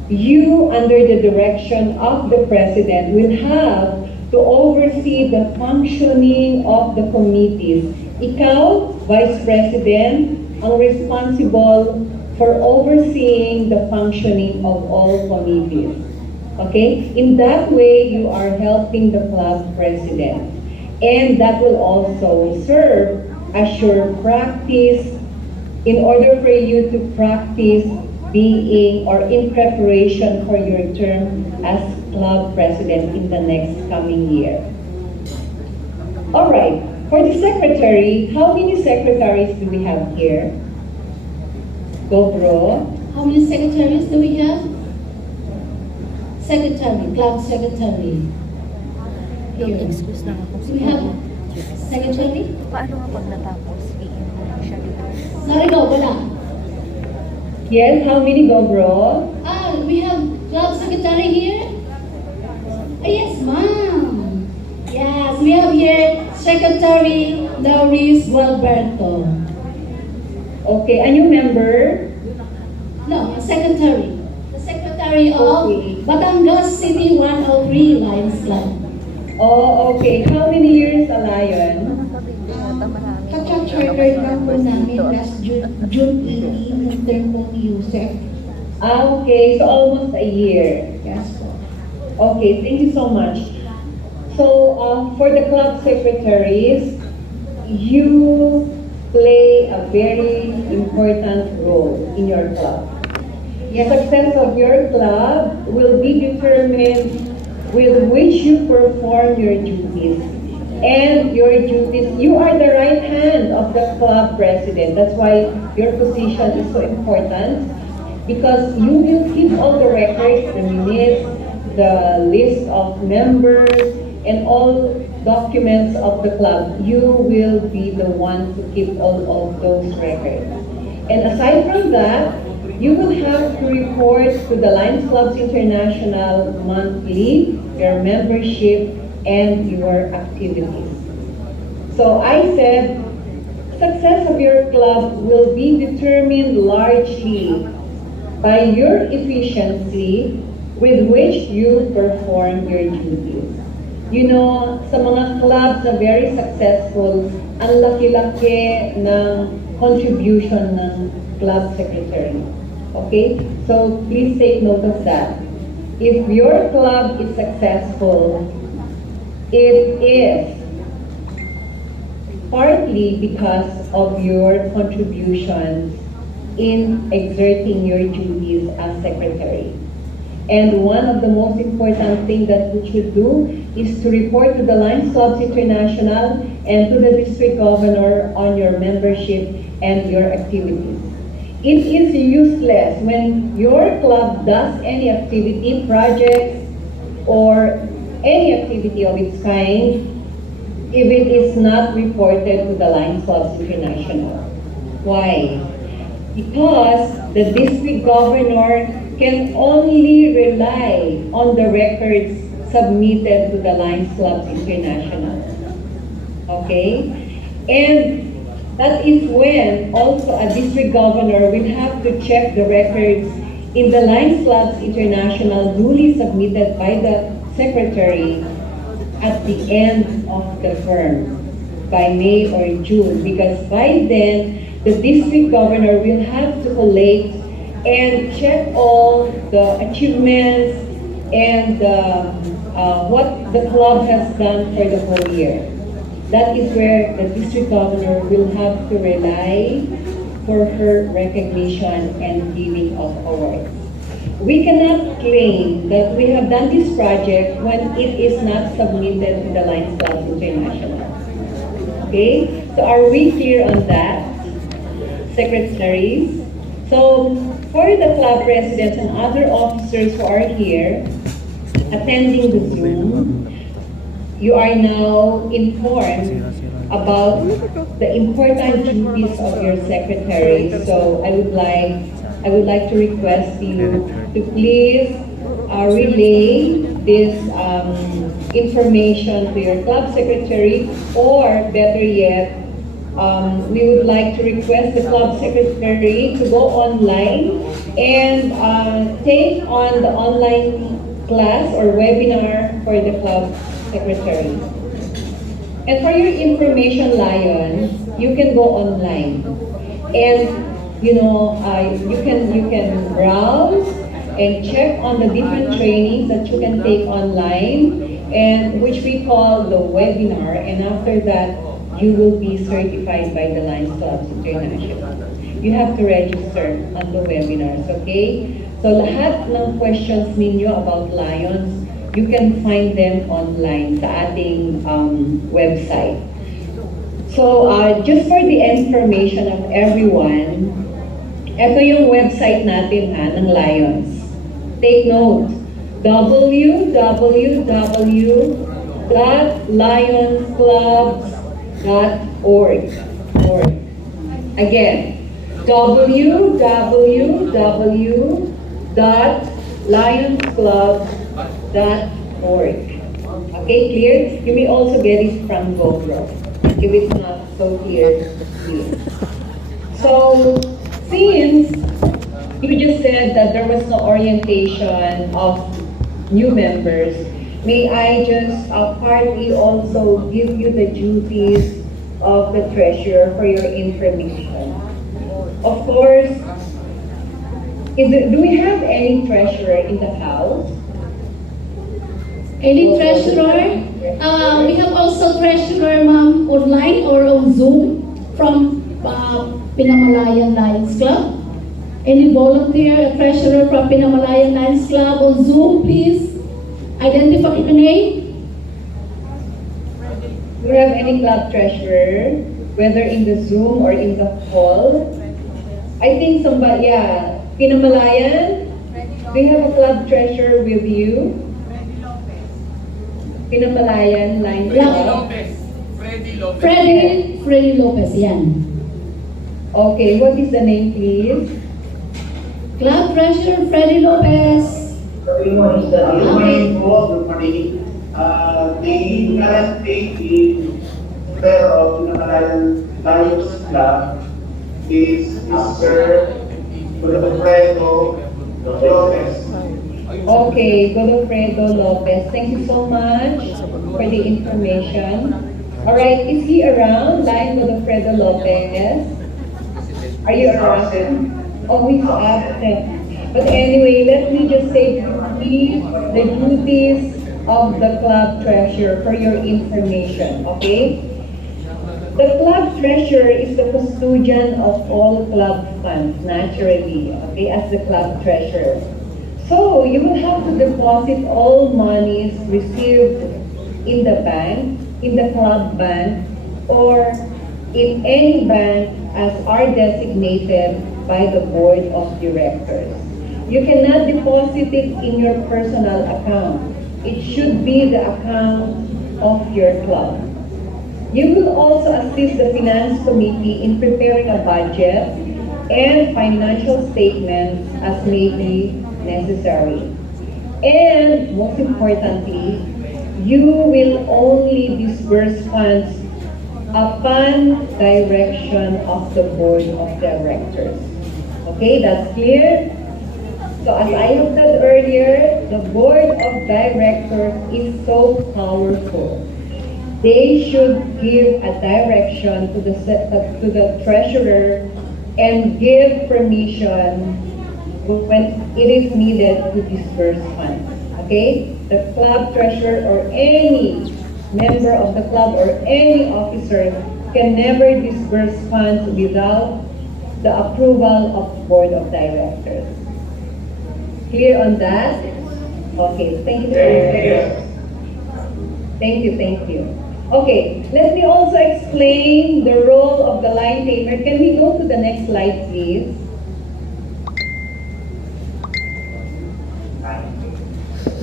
You, under the direction of the president, will have to oversee the functioning of the committees. Ikaw, vice president, ang responsible for overseeing the functioning of all committees. Okay? In that way, you are helping the club president. And that will also serve as your practice in order for you to practice being or in preparation for your term as club president in the next coming year. All right, for the secretary, how many secretaries do we have here? Go, bro. How many secretaries do we have? Secretary, club secretary. yung Here. excuse lang ako. Do we have secretary? Paano nga pag natapos, i-inform siya dito? Sorry, go, wala. Yes, how many go, bro? We have club secretary here. Yes, ma'am. Yes, we have here Secretary Doris Gualberto. Okay, a new member? No, secretary. The secretary of Okay. Batangas City 103 Lions Club. Oh, okay. How many years, Alayon? Kaka-charter lang po namin last June 18 yung term po ni Yusef. Okay, so almost a year. Yes po. Okay, thank you so much. So, for the club secretaries, you play a very important role in your club. The success of your club will be determined with which you perform your duties. And your duties, you are the right hand of the club president. That's why your position is so important, because you will keep all the records, the minutes, the list of members, and all documents of the club. You will be the one to keep all of those records. And aside from that, you will have to report to the Lions Clubs International monthly, your membership, and your activities. So I said, success of your club will be determined largely by your efficiency with which you perform your duties. You know, sa mga clubs na very successful, ang laki-laki ng contribution ng club secretary. Okay? So please take note of that. If your club is successful, it is partly because of your contributions in exerting your duties as secretary. And one of the most important things that we should do is to report to the Lions Clubs International and to the district governor on your membership and your activities. It is useless when your club does any activity, project, or any activity of its kind if it is not reported to the Lions Clubs International. Why? Because the district governor can only rely on the records submitted to the Lions Clubs International. Okay? And that is when also a district governor will have to check the records in the Lions Clubs International duly submitted by the secretary at the end of the term, by May or June, because by then, the district governor will have to collate and check all the achievements and what the club has done for the whole year. That is where the district governor will have to rely for her recognition and giving of awards. We cannot claim that we have done this project when it is not submitted to the Lions Clubs International. Okay? So are we clear on that, secretaries? So for the club presidents and other officers who are here attending the Zoom, you are now informed about the important duties of your secretary. So I would like to request you to please relay this information to your club secretary, or better yet, we would like to request the club secretary to go online and take on the online class or webinar for the club secretary. And for your information, Lion, you can go online and you can browse and check on the different trainings that you can take online, and which we call the webinar, and after that you will be certified by the Lions Clubs International. You have to register on the webinars, okay? So lahat ng questions ninyo about Lions, you can find them online sa ating website. So just for the information of everyone, ito yung website natin ng Lions. Take note, www.lionsclubs.org. Again, www.lionsclubs.org. Okay, clear? You may also get it from GoPro if it's not so clear to you. So, since you just said that there was no orientation of new members, may I just partly also give you the duties of the treasurer for your information. Of course, do we have any treasurer in the house? Any treasurer? We have also treasurer, ma'am, online or on Zoom from Pinamalayan Lions Club. Any volunteer, a treasurer from Pinamalayan Lions Club on Zoom, please? Identify the name. Do you have any club treasurer, whether in the Zoom or in the hall? I think somebody, yeah. Pinamalayan? Do you have a club treasurer with you? Pinamalayan, line club? Freddy Lopez, yan. Okay, what is the name, please? Club Treasurer Freddy Lopez. Good morning, sir. Good morning po. Good morning. The current date in prayer of Pinamalayan Lions Club is Mr. Godofredo Lopez. Okay, Godofredo Lopez. Thank you so much for the information. Alright, is he around? Line Godofredo Lopez? Are you around? Oh, he's absent. But anyway, let me just say briefly the duties of the club treasurer for your information, okay? The club treasurer is the custodian of all club funds, naturally, okay, as the club treasurer. So, you will have to deposit all monies received in the bank, in the club bank, or in any bank as are designated by the board of directors. You cannot deposit it in your personal account. It should be the account of your club. You will also assist the finance committee in preparing a budget and financial statements as may be necessary. And most importantly, you will only disburse funds upon direction of the board of directors. Okay, that's clear? So as I have said earlier, the board of directors is so powerful. They should give a direction to the treasurer and give permission when it is needed to disburse funds. Okay? The club treasurer or any member of the club or any officer can never disburse funds without the approval of the board of directors. Clear on that? Okay, thank you very much. Thank you. Okay, let me also explain the role of the line tamer. Can we go to the next slide, please?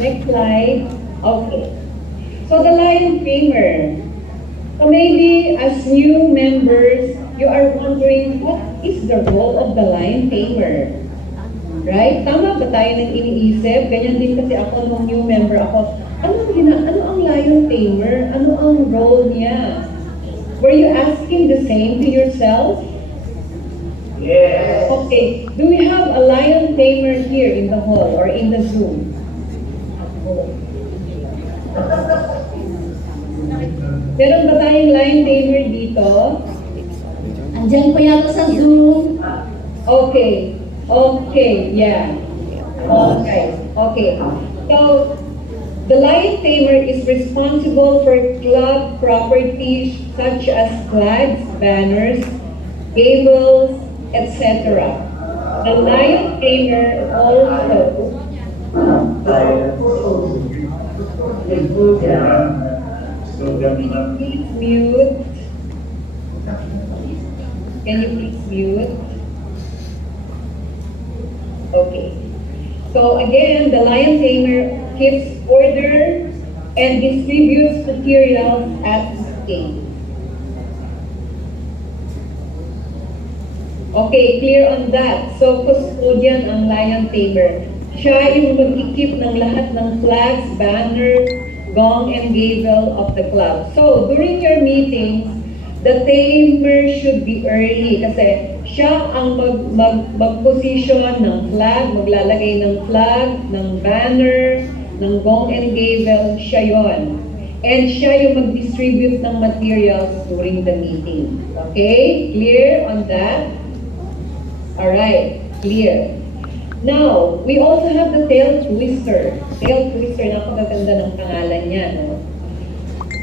Next slide. Okay. So the line tamer. So maybe as new members, you are wondering, what is the role of the line tamer? Right? Tama ba tayo nang iniisip? Ganyan din kasi ako nung new member ako. Ano ang lion tamer? Ano ang role niya? Were you asking the same to yourself? Yes. Okay. Do we have a lion tamer here in the hall or in the Zoom? Meron ba tayong lion tamer dito? Andyan po yata sa Zoom. Okay. Okay, yeah. Okay. Okay. So, the lion tamer is responsible for club properties such as flags, banners, gables, etc. The lion tamer also please mute. Can you please mute? Okay. So again, the lion tamer keeps order and distributes materials at scale. Okay, clear on that. So custodian ang lion tamer. Siya yung mag-equip ng lahat ng flags, banners, gong, and gable of the club. So during your meetings, the tamer should be early kasi siya ang mag-position ng flag, maglalagay ng flag, ng banner, ng gong and gable, siya yon. And siya yung mag-distribute ng materials during the meeting. Okay? Clear on that? Alright, clear. Now, we also have the tail twister. Tail twister, napakaganda ng pangalan niya, no?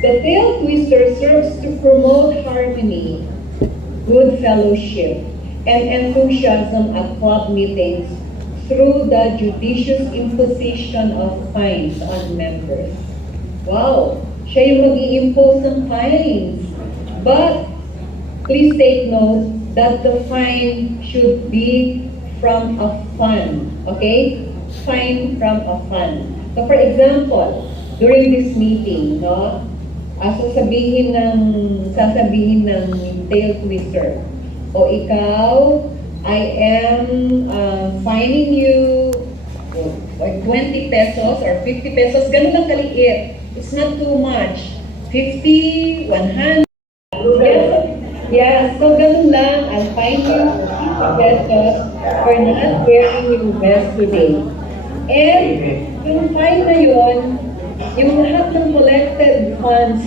The tail twister serves to promote harmony, good fellowship, and enthusiasm at club meetings through the judicious imposition of fines on members. Wow! Siya yung mag-i-impose ng fines. But, please take note that the fine should be from a fund. Okay? Fine from a fund. So, for example, during this meeting, no, sasabihin ng tail twister, o ikaw, I am fining you like 20 pesos or 50 pesos, ganun lang kaliit. It's not too much. 50, 100. Yeah, so ganun lang. I'll fine you 50 pesos for not wearing your vest today. And yung fine na yun, yung lahat ng collected funds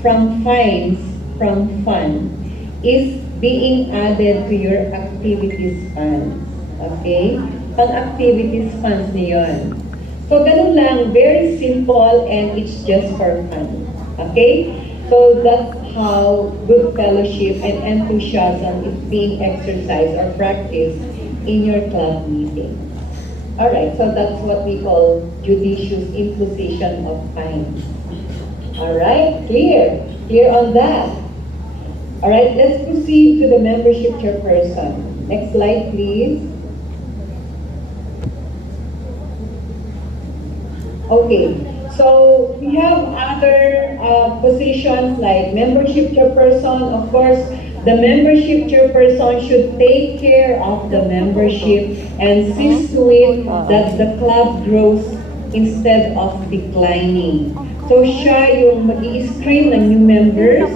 from fines, from fund, is being added to your activities funds. Okay? Pang-activities funds niyon. So, ganun lang. Very simple and it's just for fun. Okay? So, that's how good fellowship and enthusiasm is being exercised or practiced in your club meeting. Alright, so that's what we call judicious imposition of fines. Alright, clear? Clear on that? Alright, let's proceed to the membership chairperson. Next slide, please. Okay, so we have other positions like membership chairperson. Of course, the membership chairperson should take care of the membership and see to it that the club grows instead of declining. So siya yung mag-i-screen ng new members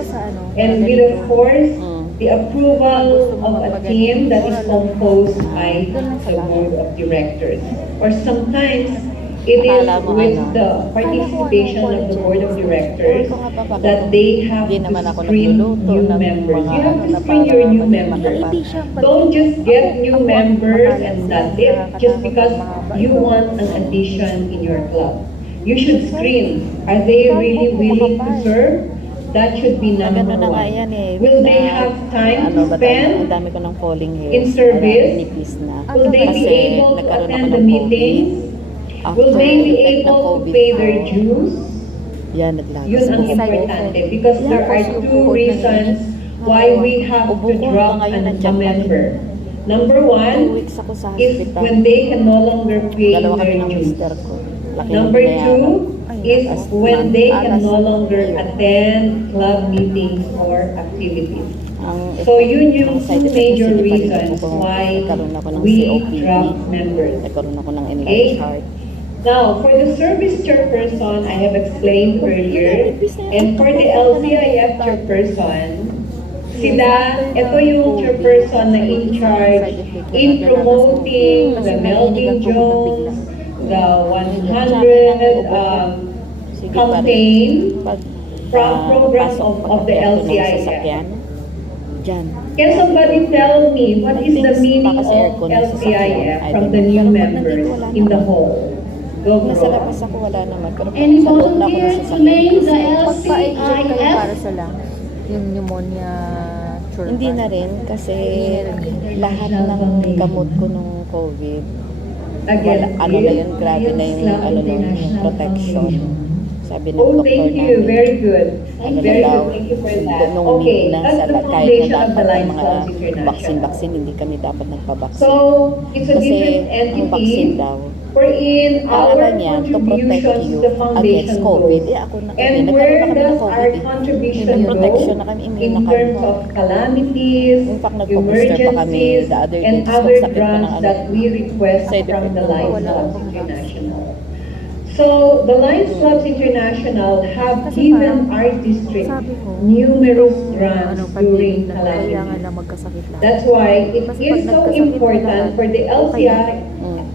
and with of course, the approval of a team that is composed by the board of directors. Or sometimes, it is with the participation of the board of directors that they have to screen new members. You have to screen your new members. Don't just get new members and that's it just because you want an addition in your club. You should screen. Are they really willing to serve? That should be number one. Will they have time to spend in service? Will they be able to attend the meetings? Will they be able to pay their dues? Yun ang importante because there are two reasons why we have to drop a member. Number one is when they can no longer pay their dues. Number two is when they can no longer attend club meetings or activities. So yun yung two major reasons why we drop members. Okay? Now, for the service chairperson, I have explained earlier, and for the LCIF chairperson, sila, ito yung chairperson na in charge in promoting the Melvin Jones, the 100 campaign from programs of the LCIF. Can somebody tell me what is the meaning of LCIF from the new members in the whole? Nasa labas ako, wala naman. Pero Any sa loob na ako volunteers nasa to name the Pagpa-enjoy kayo para LCIF? sa lang. Yung pneumonia cure. Hindi na rin kasi lahat ng gamot ko nung COVID, wala, ano na yun, grabe na yung, ano nun, yung protection. Sabi ng Oh, doktor thank you. namin. Very good. Ano na Very daw, good. Thank you for that. nung Okay, nasa that's the kahit foundation na of the dapat ng Lions mga Clubs International. baksin-baksin, hindi kami dapat nagpabaksin. So, it's a Kasi different ang vaccine entity daw, wherein our para niyan to protect contributions you to the foundation against COVID. goes. Ako na And nagkaroon where na kami ng does COVID. our contribution May go protection na kami, immune in na kami. terms of calamities, In fact, nagpa-booster pa kami emergencies, the other day. and Tapos other nagsakit pa ng grants ano. that we request Side from effect the na Lions wala Clubs akong International. So, the Lions Clubs International have given our district Sabi ko, numerous grants during pandemic na kaya nga calamities. lang magkasakit lang. That's why it Kasi is pag so nagkasakit important lahat, for the okay na.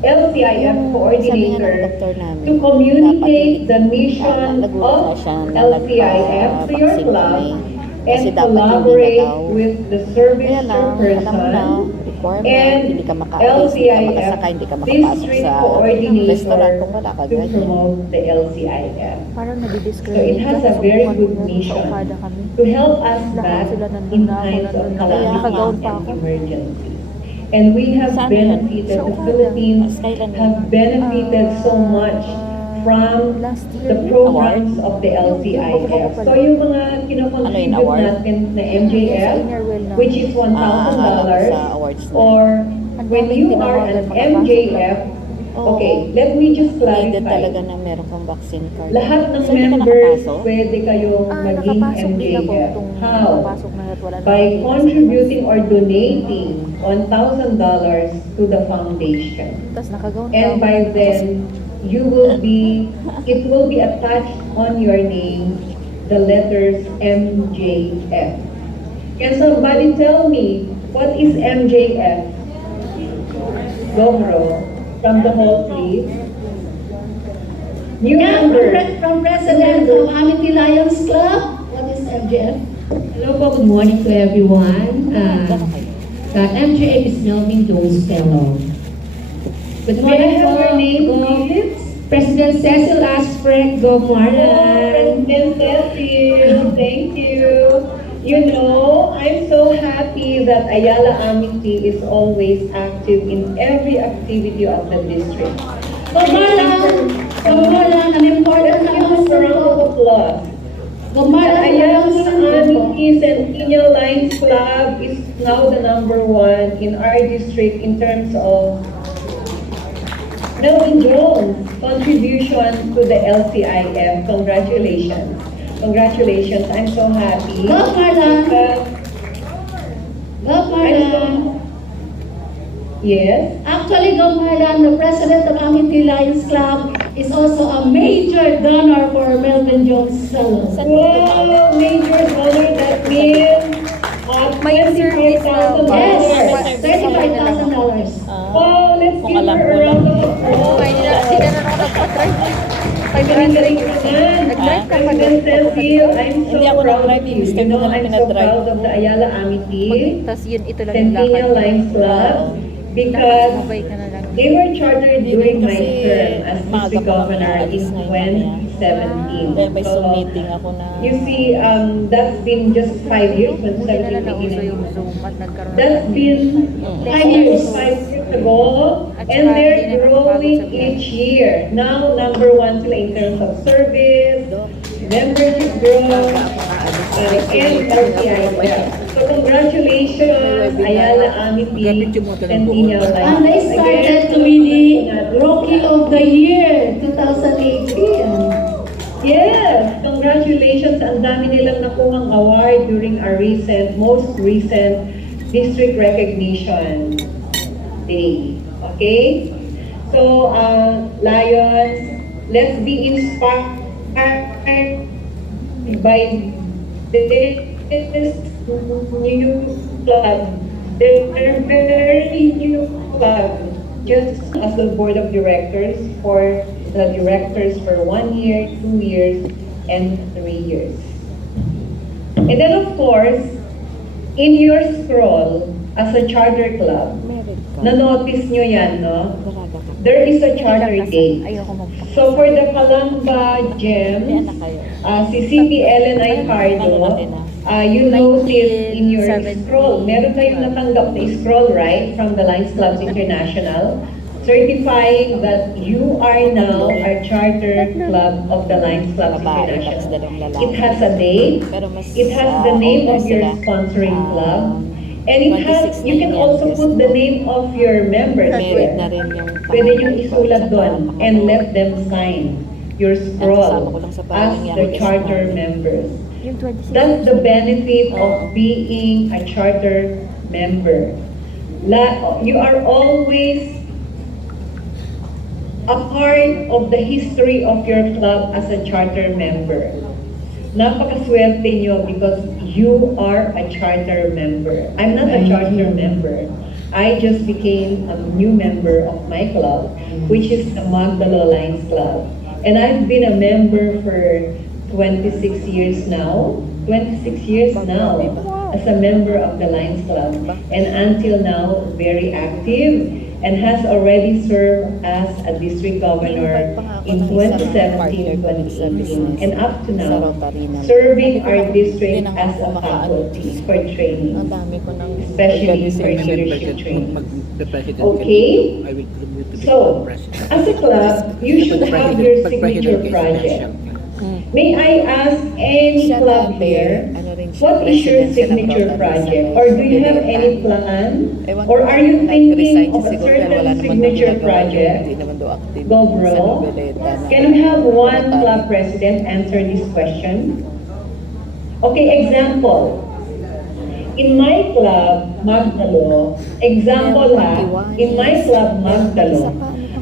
LCIF coordinator Sabi nga ng doktor namin, to communicate the dapat mission nagulat na of siya na LCIF to your nagpa-vaccine club kami. and Kasi dapat hindi na collaborate daw. with the service Kaya lang, alam mo na, chairperson requirement, and hindi ka makaalis, hindi ka LCIF makasakay, hindi ka makapasok district sa coordinator restaurant kung wala ka to ganyan. promote the LCIF. Parang So nadidiscriminate it has ka a sa very kung good ano, sa mission Okada kami. to help us Lahat back sila nandun in na ako, times of nandun na ako. calamities Nakagaon pa and ako. emergencies. And we have Saan yun? benefited, Sa the Okada. Philippines Kailan yun? have benefited so much from Last year the din. programs of the Yung LTIF. bago-bago So pala. yung mga Ano yun, kinocontribute award? natin na Sa MJF, Innerwell na. which is $1,000, sa awards na. or Ang when daming you are tinawagan, an makapasok MJF, Oo. okay, let me just Needed clarify. talaga na meron kang vaccine card. Lahat ng Saan ka members nakapasok? pwede kayong maging Nakapasok din ako MJF. itong How? nakapasok na at wala na By akong contributing or donating $1,000 to the foundation. Tapos nakagaon And ako. by then, it will be attached on your name, the letters MJF. Can somebody tell me, what is MJF? Go, bro. From the hall, please. New Yeah, member. from President of Amity Lions Club. What is MGF? Hello po, good morning to everyone. MJF is Melvin Jones Fellow. Good May I morning have your po, name, po, please? President Cecil Asprek, go Oh, Marlan. President Cecil, thank you. You know, I'm so happy that Ayala Amity is always active in every activity of the district. Go Marlan, an important Let's give us a round of applause. Go Marlan, Ayala Amity Centennial Lions Club is now the #1 in our district in terms of Melvin Jones' contribution to the LCIF. Congratulations. Congratulations. I'm so happy. Go Marlan. Because Go I'm Marlan. so, yes. Actually, Go Marlan, the president of Amity Lions Club, is also a major donor for Melvin Jones Fellows. Wow, major donor. That means May service na ba? Yes, $35,000. Wow, let's Kung give alam her ko a round lang. of applause. Ay, hindi na ako nagpa-drive. Galing-galing naman. Nag-drive ka pa President doon. Cecil, I'm so Hindi ako proud of nag-drive, you. Mr. You know, Mo na I'm so pinag-drive. proud of the Ayala Amity Tapos yun, ito lang yung Centennial lakad. Lions Club Lakad, because sumabay ka na lang. they were chartered Hindi during rin my kasi term as maaga district pa kami governor in naalis ngayon mamaya. 2017. Dahil may So, Zoom meeting ako na... you see, that's been just 5 years, Buti na 2017 lang nauso beginning. yung Zoom at nagkaroon That's been 5 years. 5 years ago, At and saka they're hindi na growing nakapagod sa each year. Now, #1 sila in terms of service, membership growth, and LTIF. So congratulations, Ayala Amity, Centennial Lions. And they started to be the Rookie of the Year 2018. Yes, congratulations. Ang dami nilang nakuhang award during our most recent district recognition day. Okay? So, Lions, let's be inspired by this new club. They're very new club. Just as the board of directors for the directors for 1 year, 2 years, and 3 years. And then of course, in your scroll, as a charter club, Merit ka. na-notice nyo yan, no? Dalaga ka. There is a charter date. Ayoko magpa. So for the Kalamba May Gems, anak kayo. si CP Ellen Icardo, you notice in your scroll, meron kayong natanggap na scroll, right, from the Lions Clubs International, certifying that you are now a charter club of the Lions Clubs Babae, tapos International. dalawang lalaki. It has a date, Pero mas, it has the name older of your sila. sponsoring club, and it 26 has, you can na yung also youngest put the mo. name of your members Merit na there. rin yung Pwede nyo isulat doon and let them sign your Kasama scroll ko lang sa as parang the youngest charter namin. members. Yung 26. That's the benefit Oo. of being a charter member. You are always a part of the history of your club as a charter member. Napakaswerte nyo because you are a charter member. I'm not a charter member. I just became a new member of my club, which is the Magdalo Lions Club. And I've been a member for 26 years now. 26 years now as a member of the Lions Club. And until now, very active. and has already served as a district governor in 2017-2018 and up to now, serving our district as a faculty for training, Ang dami ko ng especially for leadership training. Okay? So, as a club, you should have your signature project. May I ask any club here, what is your signature project? Or do you have any plan? Or are you thinking of a certain signature project? Go bro. Can we have one club president answer this question? Okay, example. In my club, Magdalo, example ha, in my club, Magdalo,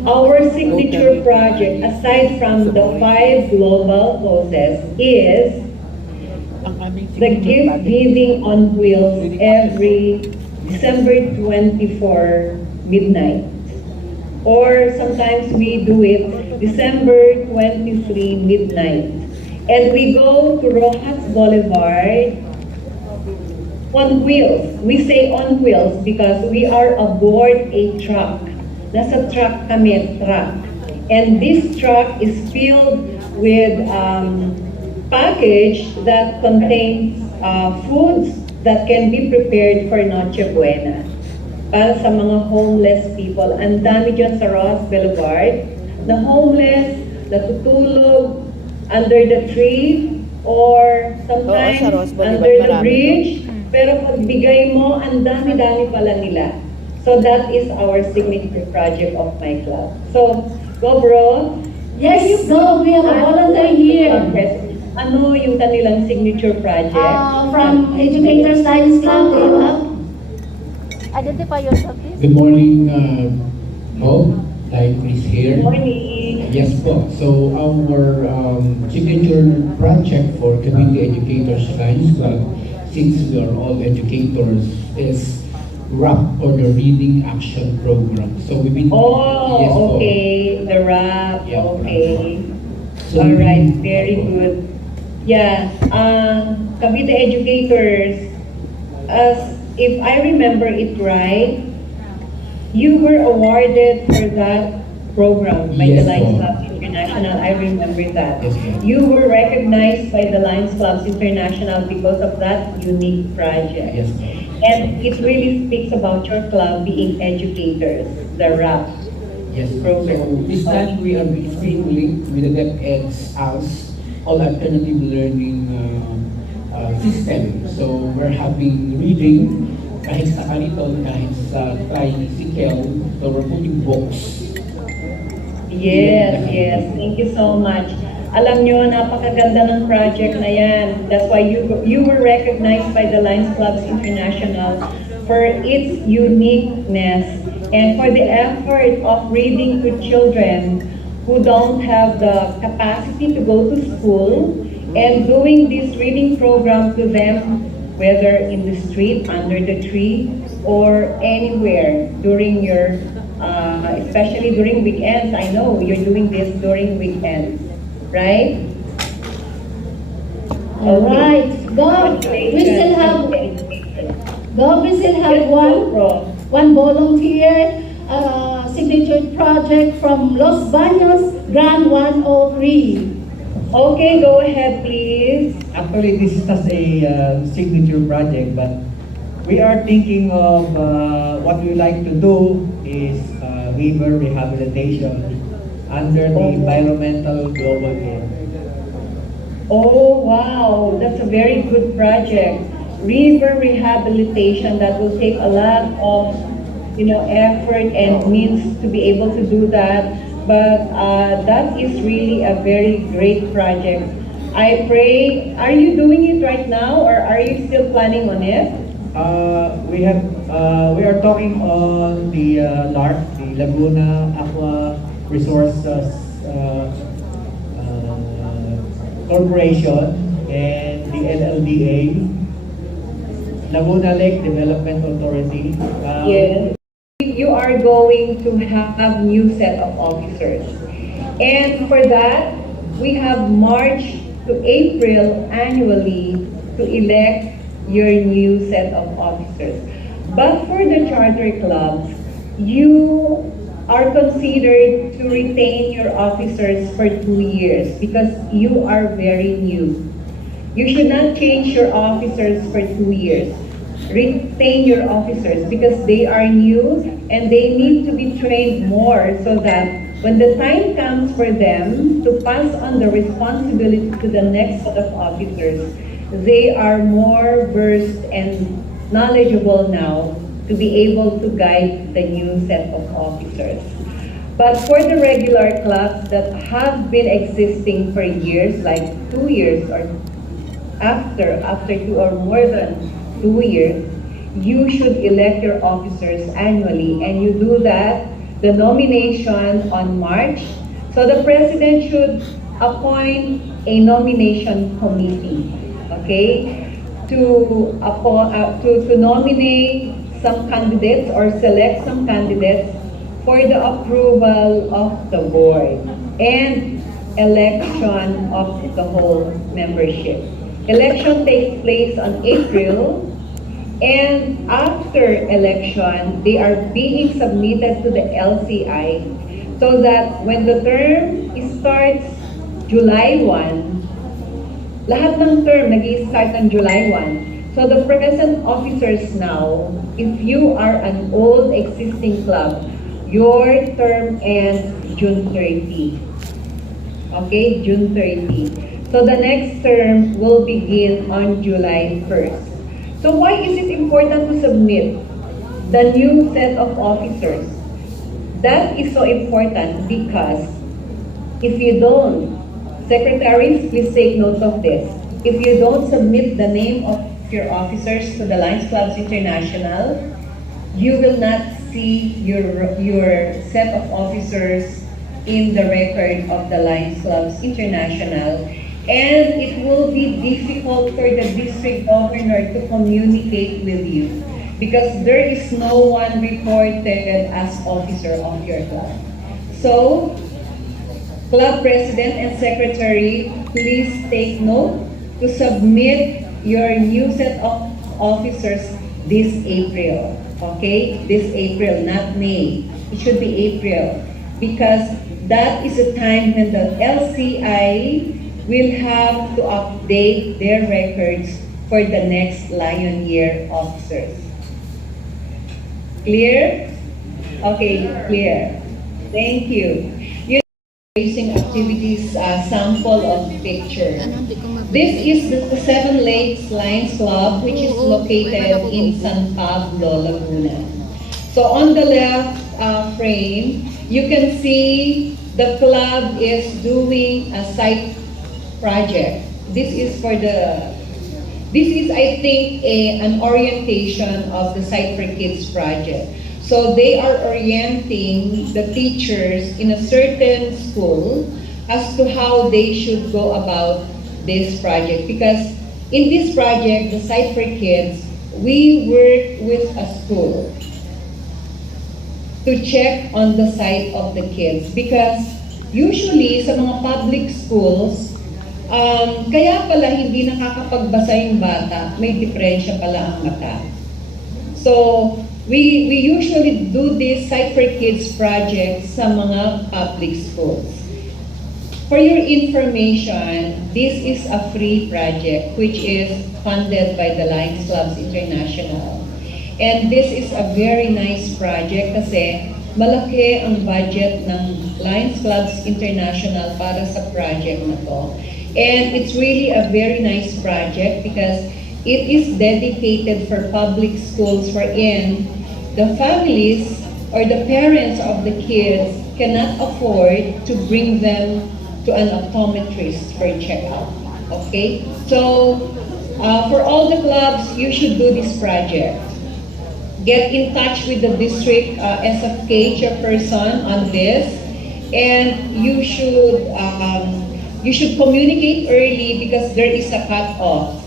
our signature project, aside from the 5 global causes, is the gift giving on wheels every December 24 midnight. Or sometimes we do it December 23 midnight. And we go to Rojas Boulevard on wheels. We say on wheels because we are aboard a truck. Nasa truck kami, truck. And this truck is filled with package that contains foods that can be prepared for Noche Buena. Para sa mga homeless people. Ang dami dyan sa Ross Boulevard. The homeless, natutulog under the tree or sometimes under the bridge. Pero pagbigay mo, ang dami-dami pala nila. So that is our signature project of my club. So, go bro. Yes, you go. We have a volunteer here. Ano yung kanilang signature project? From Educators Lions Club, do you have? Identify yourself, please. Good morning, po. Like Chris here. Good morning. Yes po. So our signature project for Community Educators Science Club, since we are all educators, is RAP or the Reading Action Program. So we've been yes, okay. The rap. Yeah, Okay. So All right. Very good. Yeah. Cavite educators, as if I remember it right, you were awarded for that program by the Yes, Lions ma'am. Clubs International. I remember that. Yes, ma'am. You were recognized by the Lions Clubs International because of that unique project. Yes, ma'am. And it really speaks about your club being educators, the RAP. Yes. So this time we are being linked with the DepEd's ALS, all alternative learning system. So we're having reading kahit sa Kaliton, kahit sa tricycle, so we're putting books. Yes, yes. Thank you so much. Alam nyo, napakaganda ng project na yan. That's why you were recognized by the Lions Clubs International for its uniqueness and for the effort of reading to children who don't have the capacity to go to school and doing this reading program to them, whether in the street, under the tree, or anywhere during your, especially during weekends. I know you're doing this during weekends, right? All right. Go. We still have Yes, one volunteer signature project from Los Baños, Grand 103. Okay, go ahead, please. Actually, this is just a signature project, but we are thinking of what we like to do is river rehabilitation under the environmental global care. Oh, wow, that's a very good project. River rehabilitation, that will take a lot of, effort and means to be able to do that. But that is really a very great project. I pray, are you doing it right now or are you still planning on it? We are talking on the LARC, the Laguna Aqua Resources Corporation, and the LLDA, Laguna Lake Development Authority. Yes. You are going to have new set of officers. And for that, we have March to April annually to elect your new set of officers. But for the charter clubs, you are considered to retain your officers for 2 years because you are very new. You should not change your officers for 2 years. Retain your officers because they are new and they need to be trained more so that when the time comes for them to pass on the responsibility to the next set of officers, they are more versed and knowledgeable now to be able to guide the new set of officers. But for the regular clubs that have been existing for years, like 2 years or after 2 or more than 2 years, you should elect your officers annually, and you do that, the nomination on March. So the president should appoint a nomination committee, okay, to nominate some candidates or select some candidates for the approval of the board and election of the whole membership. Election takes place on April, and after election, they are being submitted to the LCI so that when the term starts July 1, lahat ng term nag-i-start ng July 1. So the present officers now, if you are an old existing club, your term ends June 30. Okay, June 30. So the next term will begin on July 1st. So why is it important to submit the new set of officers? That is so important because if you don't, secretaries, please take note of this. If you don't submit the name of your officers to the Lions Clubs International, you will not see your set of officers in the record of the Lions Clubs International. And it will be difficult for the district governor to communicate with you because there is no one reported as officer of your club. So, club president and secretary, please take note to submit your new set of officers this April. Okay? This April, not May. It should be April because that is the time when the LCI will have to update their records for the next Lion Year officers. Clear? Okay, clear. Thank you. Racing activities sample of picture. This is the Seven Lakes Lions Club, which is located in San Pablo, Laguna. So on the left frame, you can see the club is doing a site project. This is I think an orientation of the Site for Kids project. So they are orienting the teachers in a certain school as to how they should go about this project. Because in this project, the Site for Kids, we work with a school to check on the site of the kids. Because usually sa mga public schools, kaya pala hindi nakakapagbasa yung bata, may diferensya pala ang mata. So, we usually do this Site for Kids project sa mga public schools. For your information, this is a free project which is funded by the Lions Clubs International. And this is a very nice project kasi malaki ang budget ng Lions Clubs International para sa project na to. And it's really a very nice project because it is dedicated for public schools wherein the families or the parents of the kids cannot afford to bring them to an optometrist for checkup. Okay? So, for all the clubs, you should do this project. Get in touch with the district SFK chairperson on this, and you should communicate early because there is a cut-off.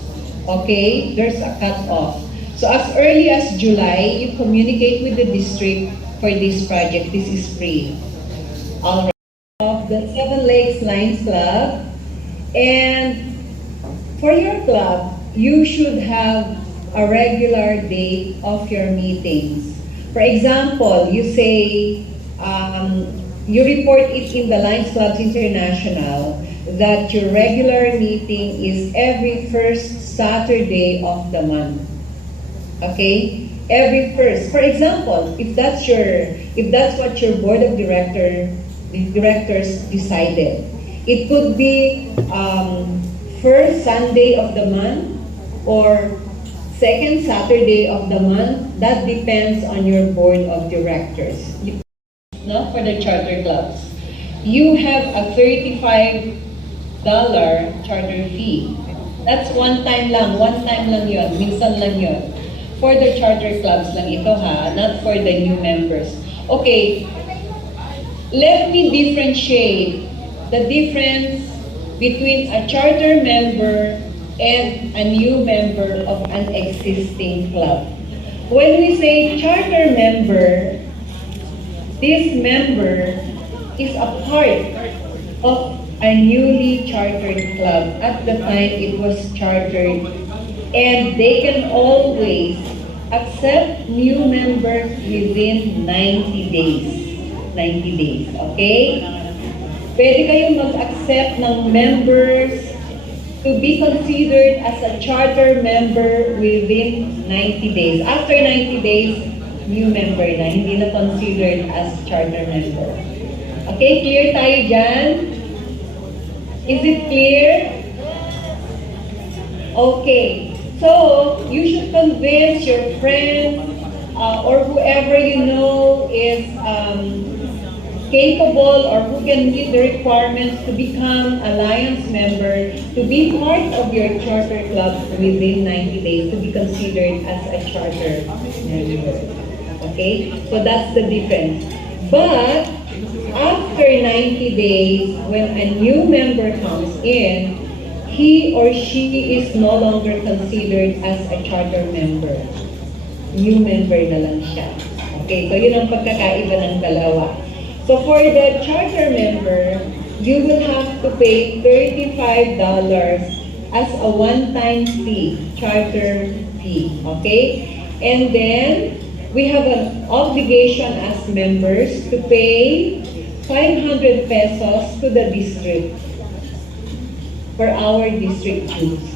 Okay? There's a cut-off. So as early as July, you communicate with the district for this project. This is free. All right. Of the Seven Lakes Lions Club. And for your club, you should have a regular date of your meetings. For example, you say, you report it in the Lions Clubs International that your regular meeting is every first Saturday of the month. Okay? Every first. For example, if that's what your board of directors decided, it could be first Sunday of the month or second Saturday of the month. That depends on your board of directors. No, for the charter clubs, you have a $35 charter fee. That's one time lang yun, minsan lang yun. For the charter clubs lang ito ha, not for the new members. Okay, let me differentiate the difference between a charter member and a new member of an existing club. When we say charter member, this member is a part of a newly chartered club at the time it was chartered, and they can always accept new members within 90 days. 90 days, okay? Pwede kayong mag-accept ng members to be considered as a charter member within 90 days. After 90 days, new member na, hindi na considered as charter member. Okay, clear tayo dyan? Is it clear? Okay, so you should convince your friends or whoever you know is capable or who can meet the requirements to become alliance member, to be part of your charter club within 90 days, to be considered as a charter member. Okay? So that's the difference. But after 90 days, when a new member comes in, he or she is no longer considered as a charter member. New member na lang siya. Okay? So yun ang pagkakaiba ng dalawa. So for the charter member, you will have to pay $35 as a one-time fee, charter fee. Okay? And then, we have an obligation as members to pay 500 pesos to the district for our district dues.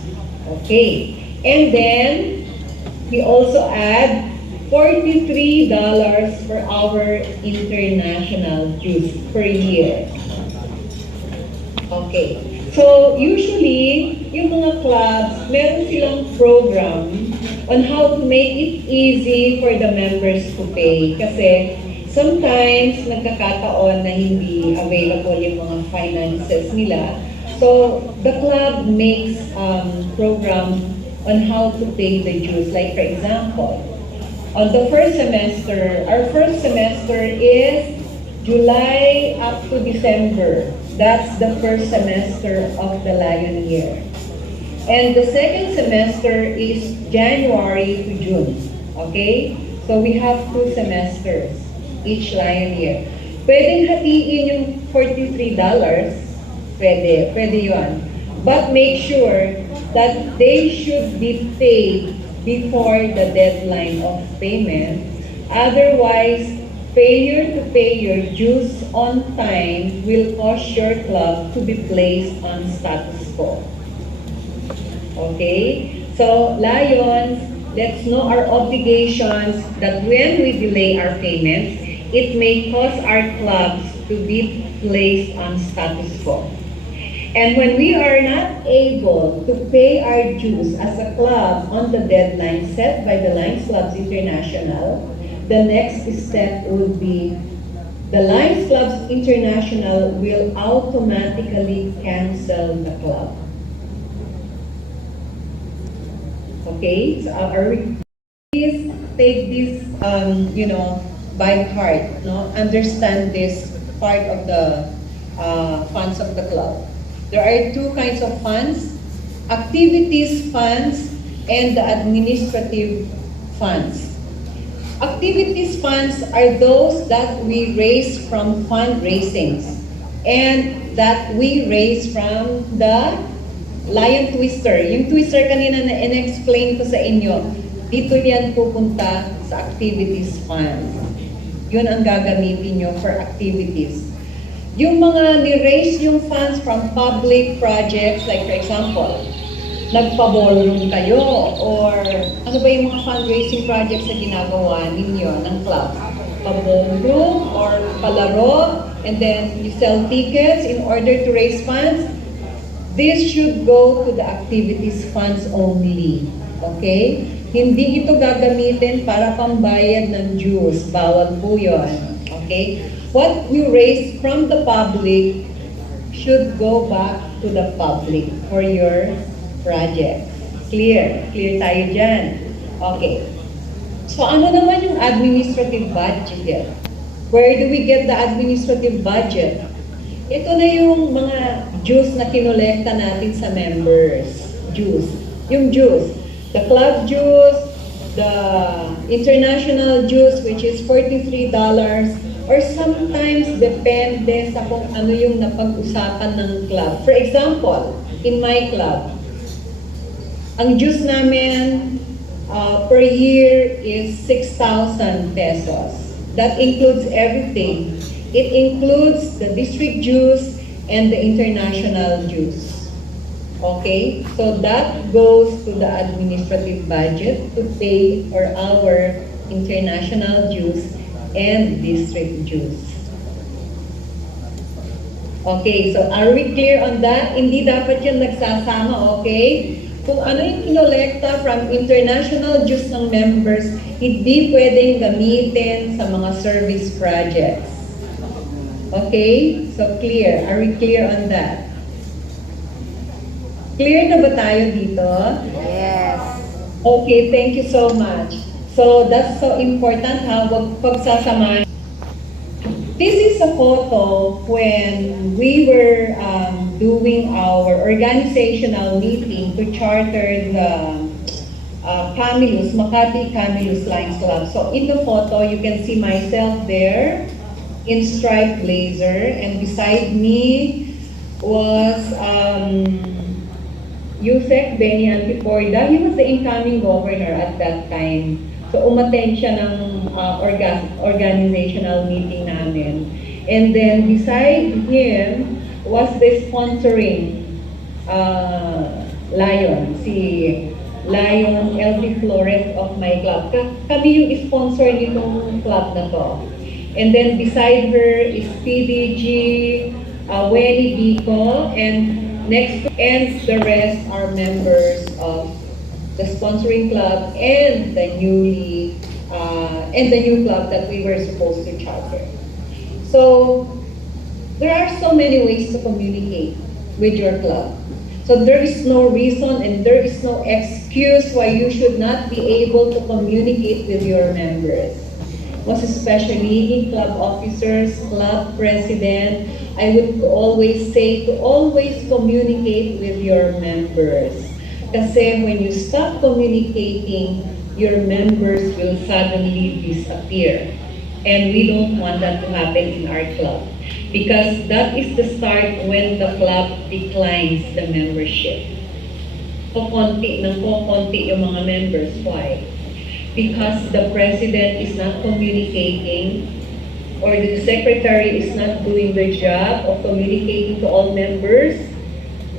Okay. And then, we also add $43 for our international dues per year. Okay. So, usually, yung mga clubs, meron silang program on how to make it easy for the members to pay. Kasi sometimes nagkakataon na hindi available yung mga finances nila. So the club makes program on how to pay the dues. Like for example, on the first semester, our first semester is July up to December. That's the first semester of the Lion year. And the second semester is January to June. Okay? So we have 2 semesters each Lion year. Pwedeng hatiin yung $43. Pwede yun. But make sure that they should be paid before the deadline of payment. Otherwise, failure to pay your dues on time will cause your club to be placed on status quo. Okay? So, Lions, let's know our obligations that when we delay our payments, it may cause our clubs to be placed on status quo. And when we are not able to pay our dues as a club on the deadline set by the Lions Clubs International, the next step would be the Lions Clubs International will automatically cancel the club. Okay, so please take this, by heart. No, understand this part of the funds of the club. There are 2 kinds of funds: activities funds and the administrative funds. Activities funds are those that we raise from fundraisings and that we raise from the Lion Twister. Yung Twister kanina na in-explain ko sa inyo, dito yan pupunta sa activities fund. Yun ang gagamitin nyo for activities. Yung mga ni-raise yung funds from public projects, like for example, nagpa-ballroom kayo, or ano ba yung mga fundraising projects na ginagawa ninyo ng club? Pa-ballroom or palaro, and then you sell tickets in order to raise funds. This should go to the activities funds only. Okay? Hindi ito gagamitin para pambayad ng dues. Bawal po yun. Okay? What you raise from the public should go back to the public for your project. Clear? Clear tayo dyan. Okay. So ano naman yung administrative budget? Where do we get the administrative budget? Ito na yung mga dues na kinolekta natin sa members. Dues. Yung dues. The club dues, the international dues, which is $43, or sometimes depende sa kung ano yung napag-usapan ng club. For example, in my club, ang dues namin per year is 6,000 pesos. That includes everything. It includes the district dues and the international dues. Okay? So that goes to the administrative budget to pay for our international dues and district dues. Okay, so are we clear on that? Hindi dapat yan nagsasama, okay? Kung ano yung kinolekta from international dues ng members, hindi pwedeng gamitin sa mga service projects. Okay? So clear. Are we clear on that? Clear na ba tayo dito? Yes. Okay, thank you so much. So that's so important ha, wag pagsasamahin. This is a photo when we were doing our organizational meeting to charter the Camillus, Makati Camillus Lions Club. So in the photo, you can see myself there in striped blazer, and beside me was Yusek Benny Antiporda. He was the incoming governor at that time. So umattend siya ng organizational meeting namin. And then beside him was the sponsoring Lion, si Lion LB Flores of my club. Kami yung sponsor nitong club na to. And then beside her is PDG, Wenny Biko, and next and the rest are members of the sponsoring club and the new club that we were supposed to charter. So there are so many ways to communicate with your club. So there is no reason and there is no excuse why you should not be able to communicate with your members. Most especially in club officers, club president, I would always say to always communicate with your members. Kasi when you stop communicating, your members will suddenly disappear. And we don't want that to happen in our club. Because that is the start when the club declines the membership. Kukunti yung mga members. Why? Because the president is not communicating, or the secretary is not doing the job of communicating to all members.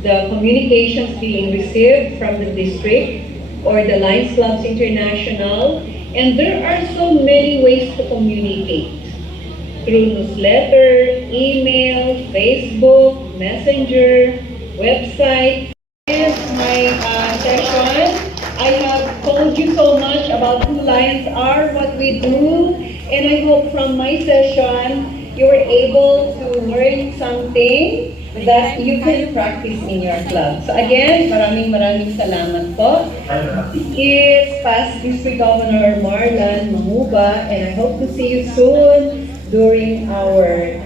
The communications being received from the district or the Lions Clubs International, and there are so many ways to communicate. Through newsletter, email, Facebook, Messenger, website. This is my session. I have told you so much about who Lions are, what we do, and I hope from my session, you were able to learn something that you can practice in your club. So again, maraming salamat po. This is past District Governor Marlon Manguba, and I hope to see you soon during our